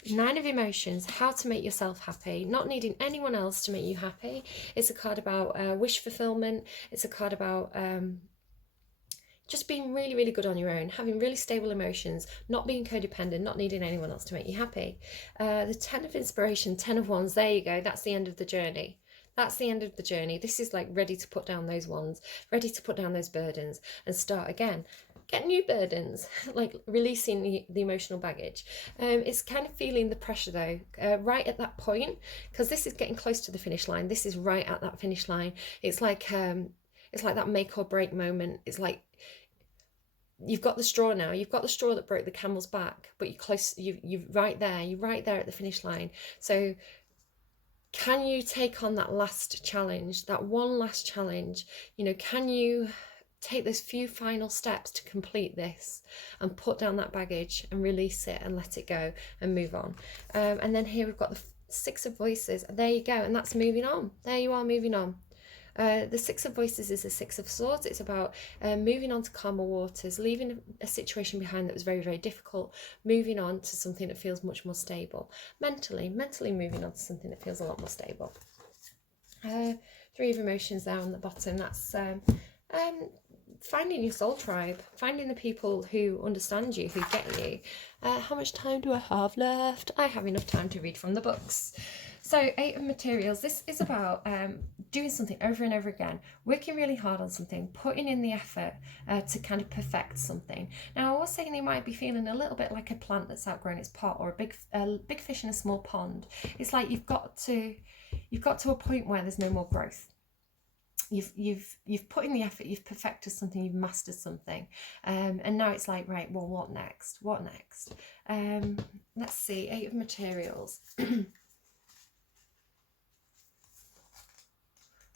9 of Emotions, how to make yourself happy, not needing anyone else to make you happy. It's a card about wish fulfillment. It's a card about just being really, really good on your own, having really stable emotions, not being codependent, not needing anyone else to make you happy. The 10 of Inspiration, 10 of Wands, there you go. That's the end of the journey. That's the end of the journey. This is like ready to put down those wands, ready to put down those burdens and start again. Get new burdens, like releasing the emotional baggage. It's kind of feeling the pressure though, right at that point, because this is getting close to the finish line. This is right at that finish line. It's like that make or break moment. It's like you've got the straw now. You've got the straw that broke the camel's back, but you're close. You're right there. You're right there at the finish line. So can you take on that last challenge, that one last challenge? You know, can you take those few final steps to complete this and put down that baggage and release it and let it go and move on? And then here we've got the 6 of Voices. There you go, and that's moving on. There you are, moving on. The 6 of Voices is the 6 of Swords. It's about moving on to calmer waters, leaving a situation behind that was very, very difficult, moving on to something that feels much more stable. Mentally moving on to something that feels a lot more stable. 3 of Emotions there on the bottom. That's finding your soul tribe, finding the people who understand you, who get you. How much time do I have left? I have enough time to read from the books. So 8 of Materials, this is about doing something over and over again, working really hard on something, putting in the effort to kind of perfect something. Now, I was saying you might be feeling a little bit like a plant that's outgrown its pot, or a big fish in a small pond. It's like you've got to a point where there's no more growth. you've put in the effort, you've perfected something, you've mastered something, and now it's like, right, well, what next? What next? Let's see, 8 of materials.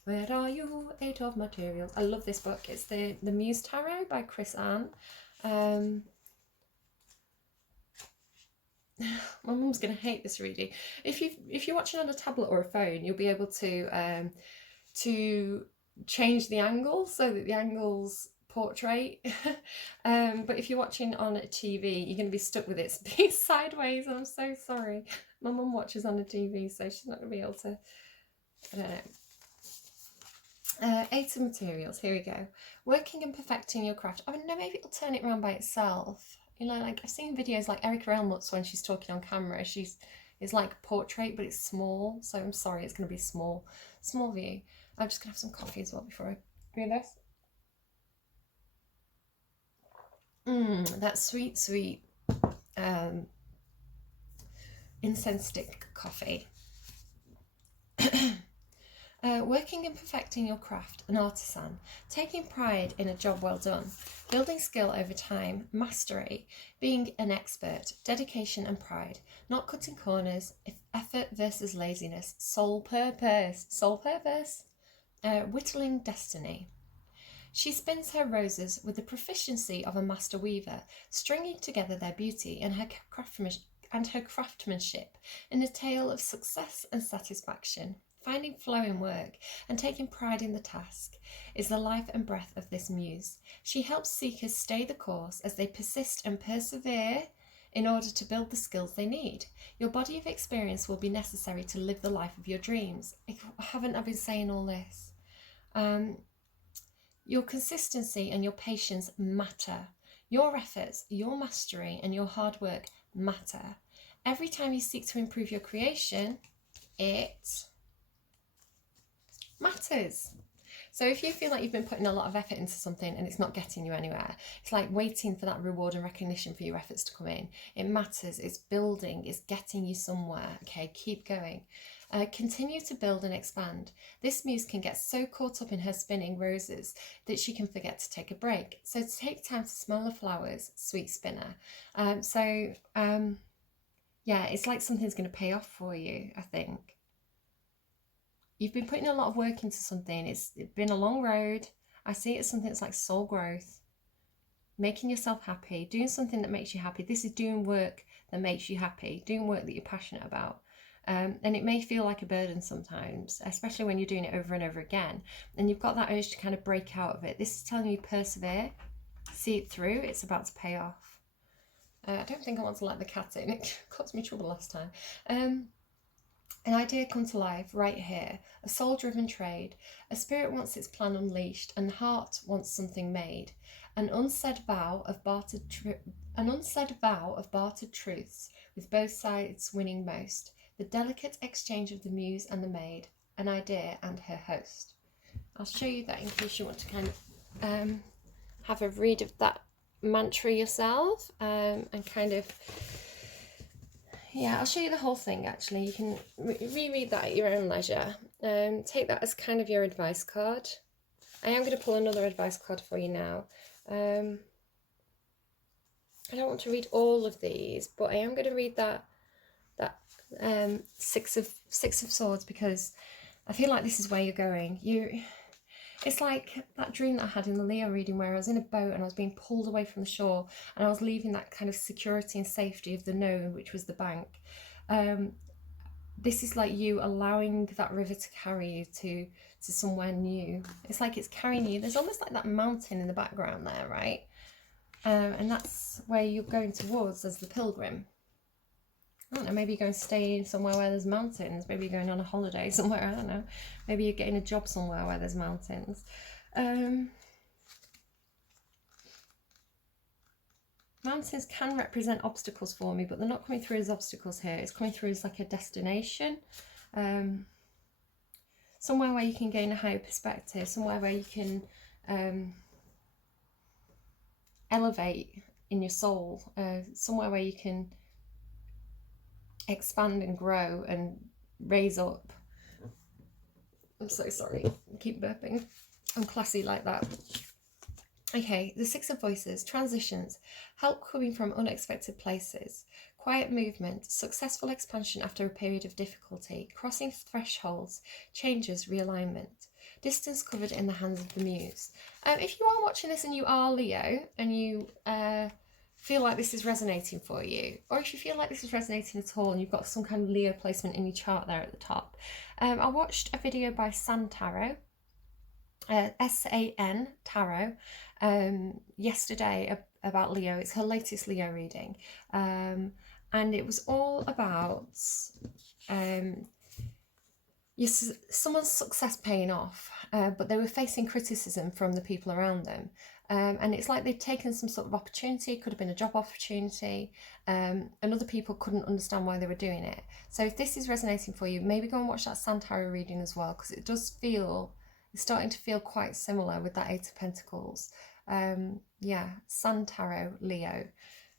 Where are you? 8 of materials. I love this book. It's the Muse Tarot by Chris Ann. My mum's gonna hate this reading. If you're watching on a tablet or a phone, you'll be able to change the angle so that the angles portrait. But if you're watching on a TV, you're going to be stuck with it being sideways, and I'm so sorry. My mum watches on a TV, so she's not going to be able to, I don't know. 8 of materials, here we go. Working and perfecting your craft. I mean, no, maybe it'll turn it around by itself. You know, like I've seen videos like Erica Elmutz when she's talking on camera, it's like a portrait, but it's small. So I'm sorry, it's going to be small view. I'm just going to have some coffee as well before I read this. That sweet, sweet incense stick coffee. Working and perfecting your craft, an artisan, taking pride in a job well done, building skill over time, mastery, being an expert, dedication and pride, not cutting corners, effort versus laziness, sole purpose, whittling destiny. She spins her roses with the proficiency of a master weaver, stringing together their beauty and her craftsmanship in a tale of success and satisfaction. Finding flow in work and taking pride in the task is the life and breath of this muse. She helps seekers stay the course as they persist and persevere in order to build the skills they need. Your body of experience will be necessary to live the life of your dreams. Haven't I been saying all this? Your consistency and your patience matter. Your efforts, your mastery and your hard work matter. Every time you seek to improve your creation, it matters. So if you feel like you've been putting a lot of effort into something and it's not getting you anywhere, it's like waiting for that reward and recognition for your efforts to come in. It matters. It's building. It's getting you somewhere. Okay, keep going. Continue to build and expand. This muse can get so caught up in her spinning roses that she can forget to take a break. So take time to smell the flowers, sweet spinner. Yeah, it's like something's going to pay off for you, I think. You've been putting a lot of work into something. It's been a long road. I see it as something that's like soul growth. Making yourself happy. Doing something that makes you happy. This is doing work that makes you happy. Doing work that you're passionate about. And it may feel like a burden sometimes, especially when you're doing it over and over again. And you've got that urge to kind of break out of it. This is telling you persevere. See it through. It's about to pay off. I don't think I want to let the cat in. It caused me trouble last time. An idea come to life right here, a soul-driven trade, a spirit wants its plan unleashed, and heart wants something made, an unsaid vow of bartered truths, with both sides winning most, the delicate exchange of the muse and the maid, an idea and her host. I'll show you that in case you want to kind of have a read of that mantra yourself, and kind of. Yeah, I'll show you the whole thing actually. You can reread that at your own leisure. Take that as kind of your advice card. I am going to pull another advice card for you now. I don't want to read all of these, but I am going to read that Six of Swords, because I feel like this is where you're going. It's like that dream that I had in the Leo reading where I was in a boat and I was being pulled away from the shore and I was leaving that kind of security and safety of the known, which was the bank. This is like you allowing that river to carry you to somewhere new. It's like it's carrying you. There's almost like that mountain in the background there, right? And that's where you're going towards as the pilgrim. I don't know, maybe you're going to stay somewhere where there's mountains. Maybe you're going on a holiday somewhere, I don't know. Maybe you're getting a job somewhere where there's mountains. Mountains can represent obstacles for me, but they're not coming through as obstacles here. It's coming through as like a destination. Somewhere where you can gain a higher perspective. Somewhere where you can elevate in your soul. Somewhere where you can expand and grow and raise up. I'm so sorry. I keep burping. I'm classy like that. Okay, the Six of Voices, transitions, help coming from unexpected places, quiet movement, successful expansion after a period of difficulty, crossing thresholds, changes, realignment, distance covered in the hands of the muse. If you are watching this and you are Leo and you feel like this is resonating for you, or if you feel like this is resonating at all and you've got some kind of Leo placement in your chart there at the top, I watched a video by San Tarot, S-A-N Tarot, yesterday about Leo. It's her latest Leo reading, and it was all about someone's success paying off, but they were facing criticism from the people around them, and it's like they'd taken some sort of opportunity. It could have been a job opportunity, and other people couldn't understand why they were doing it. So if this is resonating for you, maybe go and watch that San Tarot reading as well, because it does feel, it's starting to feel quite similar with that Eight of Pentacles. Yeah, San Tarot, Leo.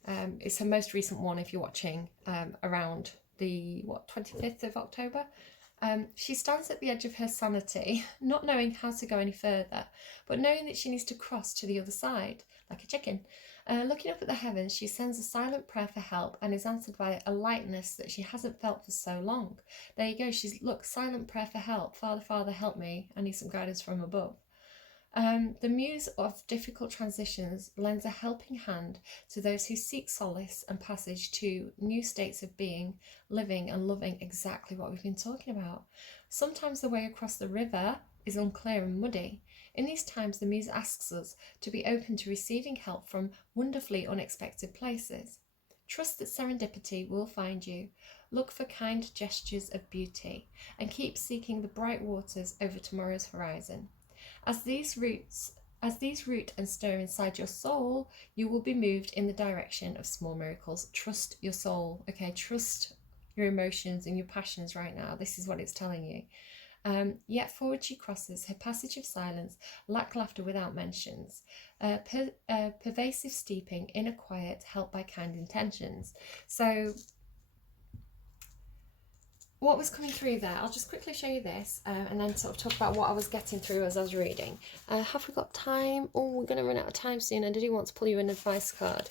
It's her most recent one if you're watching around the 25th of October. She stands at the edge of her sanity, not knowing how to go any further, but knowing that she needs to cross to the other side, like a chicken. Looking up at the heavens, she sends a silent prayer for help and is answered by a lightness that she hasn't felt for so long. There you go. She's, look, silent prayer for help. Father, Father, help me. I need some guidance from above. The muse of difficult transitions lends a helping hand to those who seek solace and passage to new states of being, living and loving exactly what we've been talking about. Sometimes the way across the river is unclear and muddy. In these times, the muse asks us to be open to receiving help from wonderfully unexpected places. Trust that serendipity will find you. Look for kind gestures of beauty and keep seeking the bright waters over tomorrow's horizon. As these root and stir inside your soul, you will be moved in the direction of small miracles. Trust your soul, okay? Trust your emotions and your passions right now. This is what it's telling you. Yet forward she crosses, her passage of silence, lack laughter without mentions, pervasive steeping, inner quiet, helped by kind intentions. So what was coming through there, I'll just quickly show you this and then sort of talk about what I was getting through as I was reading. Have we got time? Oh, we're going to run out of time soon. I did want to pull you an advice card.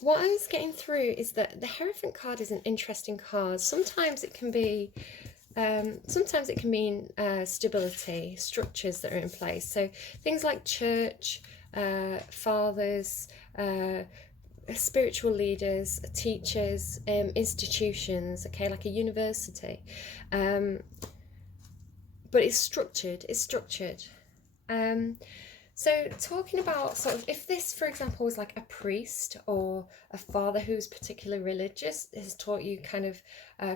What I was getting through is that the Hierophant card is an interesting card. Sometimes it can be, sometimes it can mean stability, structures that are in place. So things like church, fathers, spiritual leaders, teachers, institutions, okay, like a university. But it's structured, So talking about sort of, if this, for example, was like a priest or a father who's particularly religious, has taught you kind of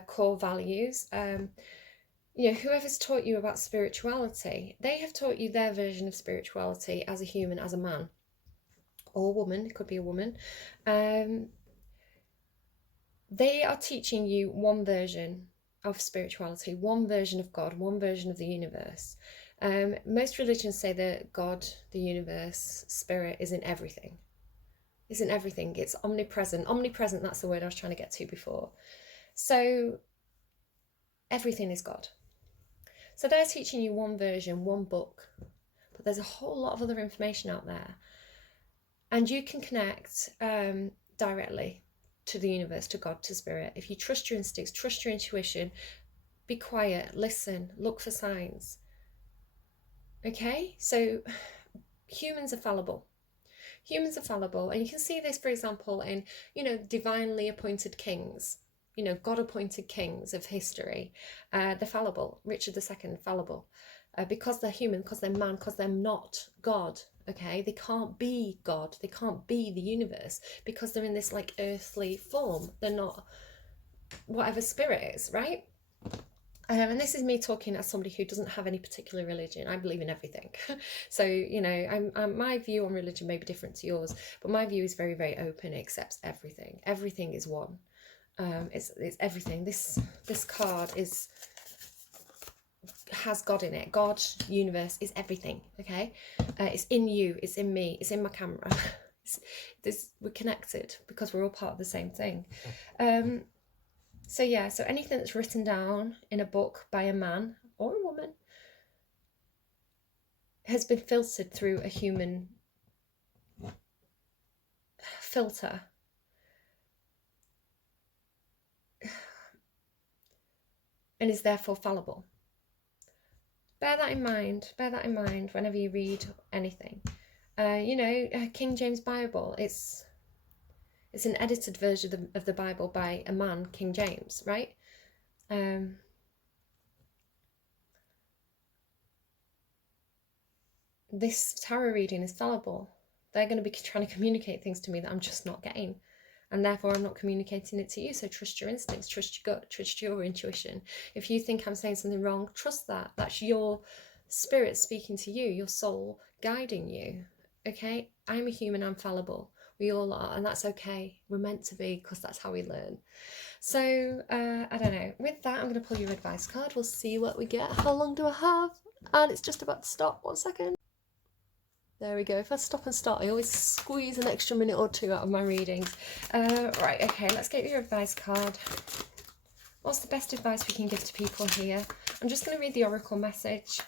core values, you know, whoever's taught you about spirituality, they have taught you their version of spirituality as a human, as a man or woman, it could be a woman. They are teaching you one version of spirituality, one version of God, one version of the universe. Most religions say that God, the universe, spirit is in everything. It's in everything. It's omnipresent. Omnipresent, that's the word I was trying to get to before. So everything is God. So they're teaching you one version, one book, but there's a whole lot of other information out there. And you can connect directly to the universe, to God, to spirit. If you trust your instincts, trust your intuition, be quiet, listen, look for signs. Okay, so humans are fallible. Humans are fallible. And you can see this, for example, in, you know, divinely appointed kings, you know, God-appointed kings of history. They're fallible. Richard II, fallible. Because they're human, because they're man, because they're not God. Okay, they can't be God, they can't be the universe because they're in this like earthly form. They're not whatever spirit is, right? And this is me talking as somebody who doesn't have any particular religion. I believe in everything. So, you know, my view on religion may be different to yours, but my view is very, very open. It accepts everything. Everything is one. It's everything. This card has God in it. God, universe, is everything, okay? It's in you, it's in me, it's in my camera. We're connected because we're all part of the same thing. So yeah, so anything that's written down in a book by a man or a woman has been filtered through a human filter. And is therefore fallible. Bear that in mind. Bear that in mind whenever you read anything. King James Bible, it's an edited version of the Bible by a man, King James, right? This tarot reading is fallible. They're going to be trying to communicate things to me that I'm just not getting. And therefore I'm not communicating it to you. So trust your instincts, trust your gut, trust your intuition. If you think I'm saying something wrong, trust that. That's your spirit speaking to you, your soul guiding you. Okay? I'm a human, I'm fallible. We all are, and that's okay. We're meant to be, because that's how we learn. So, I don't know. With that, I'm going to pull your advice card. We'll see what we get. How long do I have? And it's just about to stop. 1 second. There we go. If I stop and start, I always squeeze an extra minute or two out of my readings. Right, okay, let's get your advice card. What's the best advice we can give to people here? I'm just going to read the oracle message.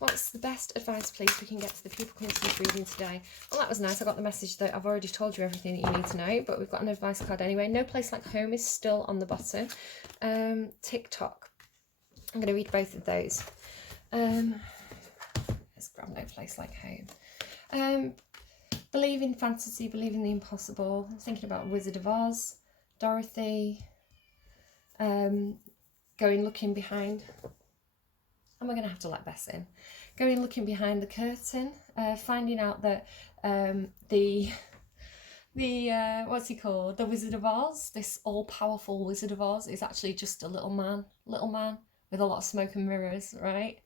What's the best advice, please, we can get to the people coming to this reading today? Well, that was nice. I got the message that I've already told you everything that you need to know, but we've got an advice card anyway. No Place Like Home is still on the bottom. TikTok. I'm going to read both of those. Let's grab No Place Like Home. Believe in fantasy, believe in the impossible. I'm thinking about Wizard of Oz, Dorothy, going looking behind. Am I going to have to let Bess in? Going looking behind the curtain, finding out that the what's he called? The Wizard of Oz, this all-powerful Wizard of Oz, is actually just a little man with a lot of smoke and mirrors, right?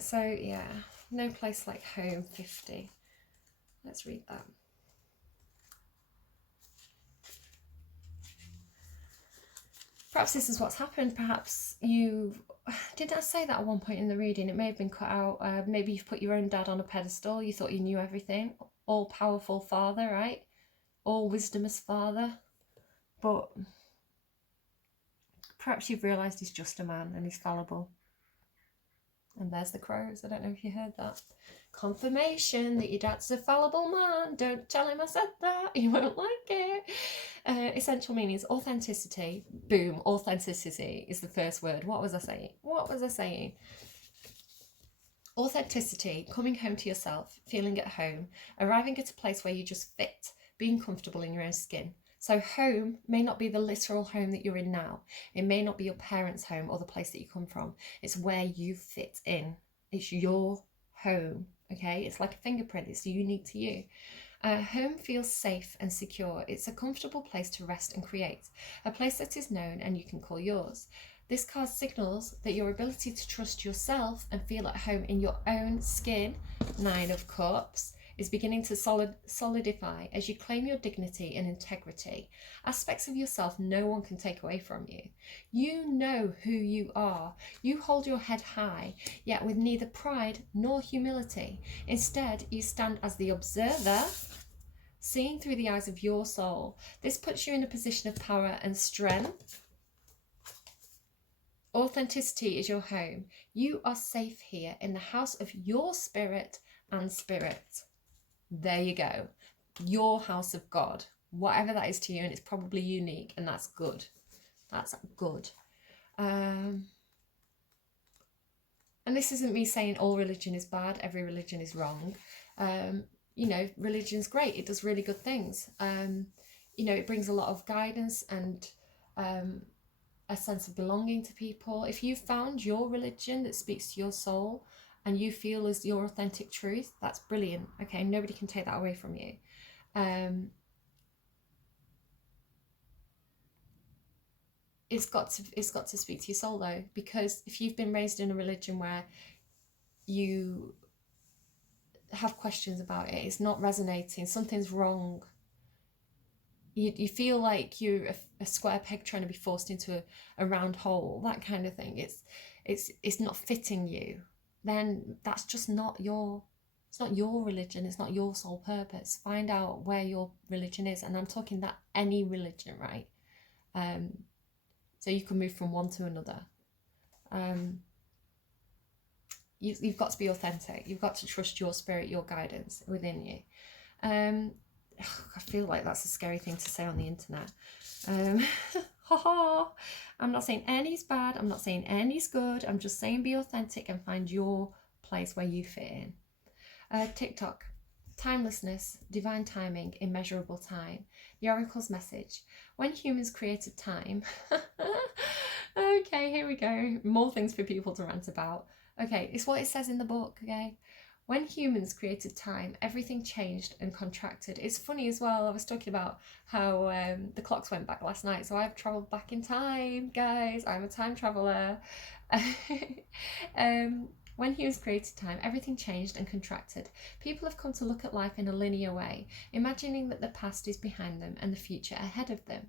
So yeah, No Place Like Home, 50. Let's read that. Perhaps this is what's happened. Perhaps you... Didn't I say that at one point in the reading? It may have been cut out. Maybe you've put your own dad on a pedestal. You thought you knew everything. All-powerful father, right? All-wisdomous father. But perhaps you've realised he's just a man and he's fallible. And there's the crows. I don't know if you heard that. Confirmation that your dad's a fallible man. Don't tell him I said that. He won't like it. Essential meanings. Authenticity. Boom. Authenticity is the first word. What was I saying? Authenticity. Coming home to yourself. Feeling at home. Arriving at a place where you just fit. Being comfortable in your own skin. So home may not be the literal home that you're in now. It may not be your parents' home or the place that you come from. It's where you fit in. It's your home, okay? It's like a fingerprint. It's unique to you. Home feels safe and secure. It's a comfortable place to rest and create. A place that is known and you can call yours. This card signals that your ability to trust yourself and feel at home in your own skin, 9 of Cups, is beginning to solidify as you claim your dignity and integrity. Aspects of yourself no one can take away from you. You know who you are. You hold your head high, yet with neither pride nor humility. Instead, you stand as the observer, seeing through the eyes of your soul. This puts you in a position of power and strength. Authenticity is your home. You are safe here in the house of your spirit and spirit. There you go. Your house of God. Whatever that is to you, and it's probably unique, and that's good. That's good. And this isn't me saying all religion is bad, every religion is wrong. Religion's great. It does really good things. It brings a lot of guidance and a sense of belonging to people. If you've found your religion that speaks to your soul and you feel is your authentic truth, that's brilliant. Okay, nobody can take that away from you. It's got to speak to your soul though, because if you've been raised in a religion where you have questions about it, it's not resonating, something's wrong. You feel like you're a square peg trying to be forced into a round hole, that kind of thing. It's not fitting you. Then that's just not your, it's not your religion, it's not your sole purpose. Find out where your religion is, and I'm talking that any religion, right? So you can move from one to another. You've got to be authentic. You've got to trust your spirit, your guidance within you. I feel like that's a scary thing to say on the internet. I'm not saying any's bad. I'm not saying any's good. I'm just saying be authentic and find your place where you fit in. TikTok. Timelessness, divine timing, immeasurable time. The Oracle's message. When humans created time... Okay, here we go. More things for people to rant about. Okay, it's what it says in the book, okay? When humans created time, everything changed and contracted. It's funny as well, I was talking about how the clocks went back last night, so I've travelled back in time, guys. I'm a time traveller. When humans created time, everything changed and contracted. People have come to look at life in a linear way, imagining that the past is behind them and the future ahead of them.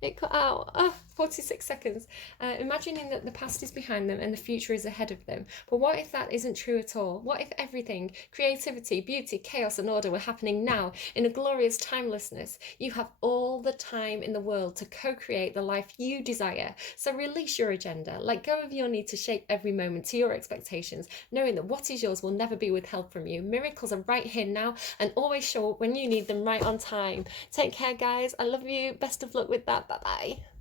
It cut out. 46 seconds. Imagining that the past is behind them and the future is ahead of them. But what if that isn't true at all? What if everything, creativity, beauty, chaos and order were happening now in a glorious timelessness? You have all the time in the world to co-create the life you desire. So release your agenda. Let go of your need to shape every moment to your expectations, knowing that what is yours will never be withheld from you. Miracles are right here now and always show up when you need them, right on time. Take care, guys. I love you. Best of luck with that. Bye-bye.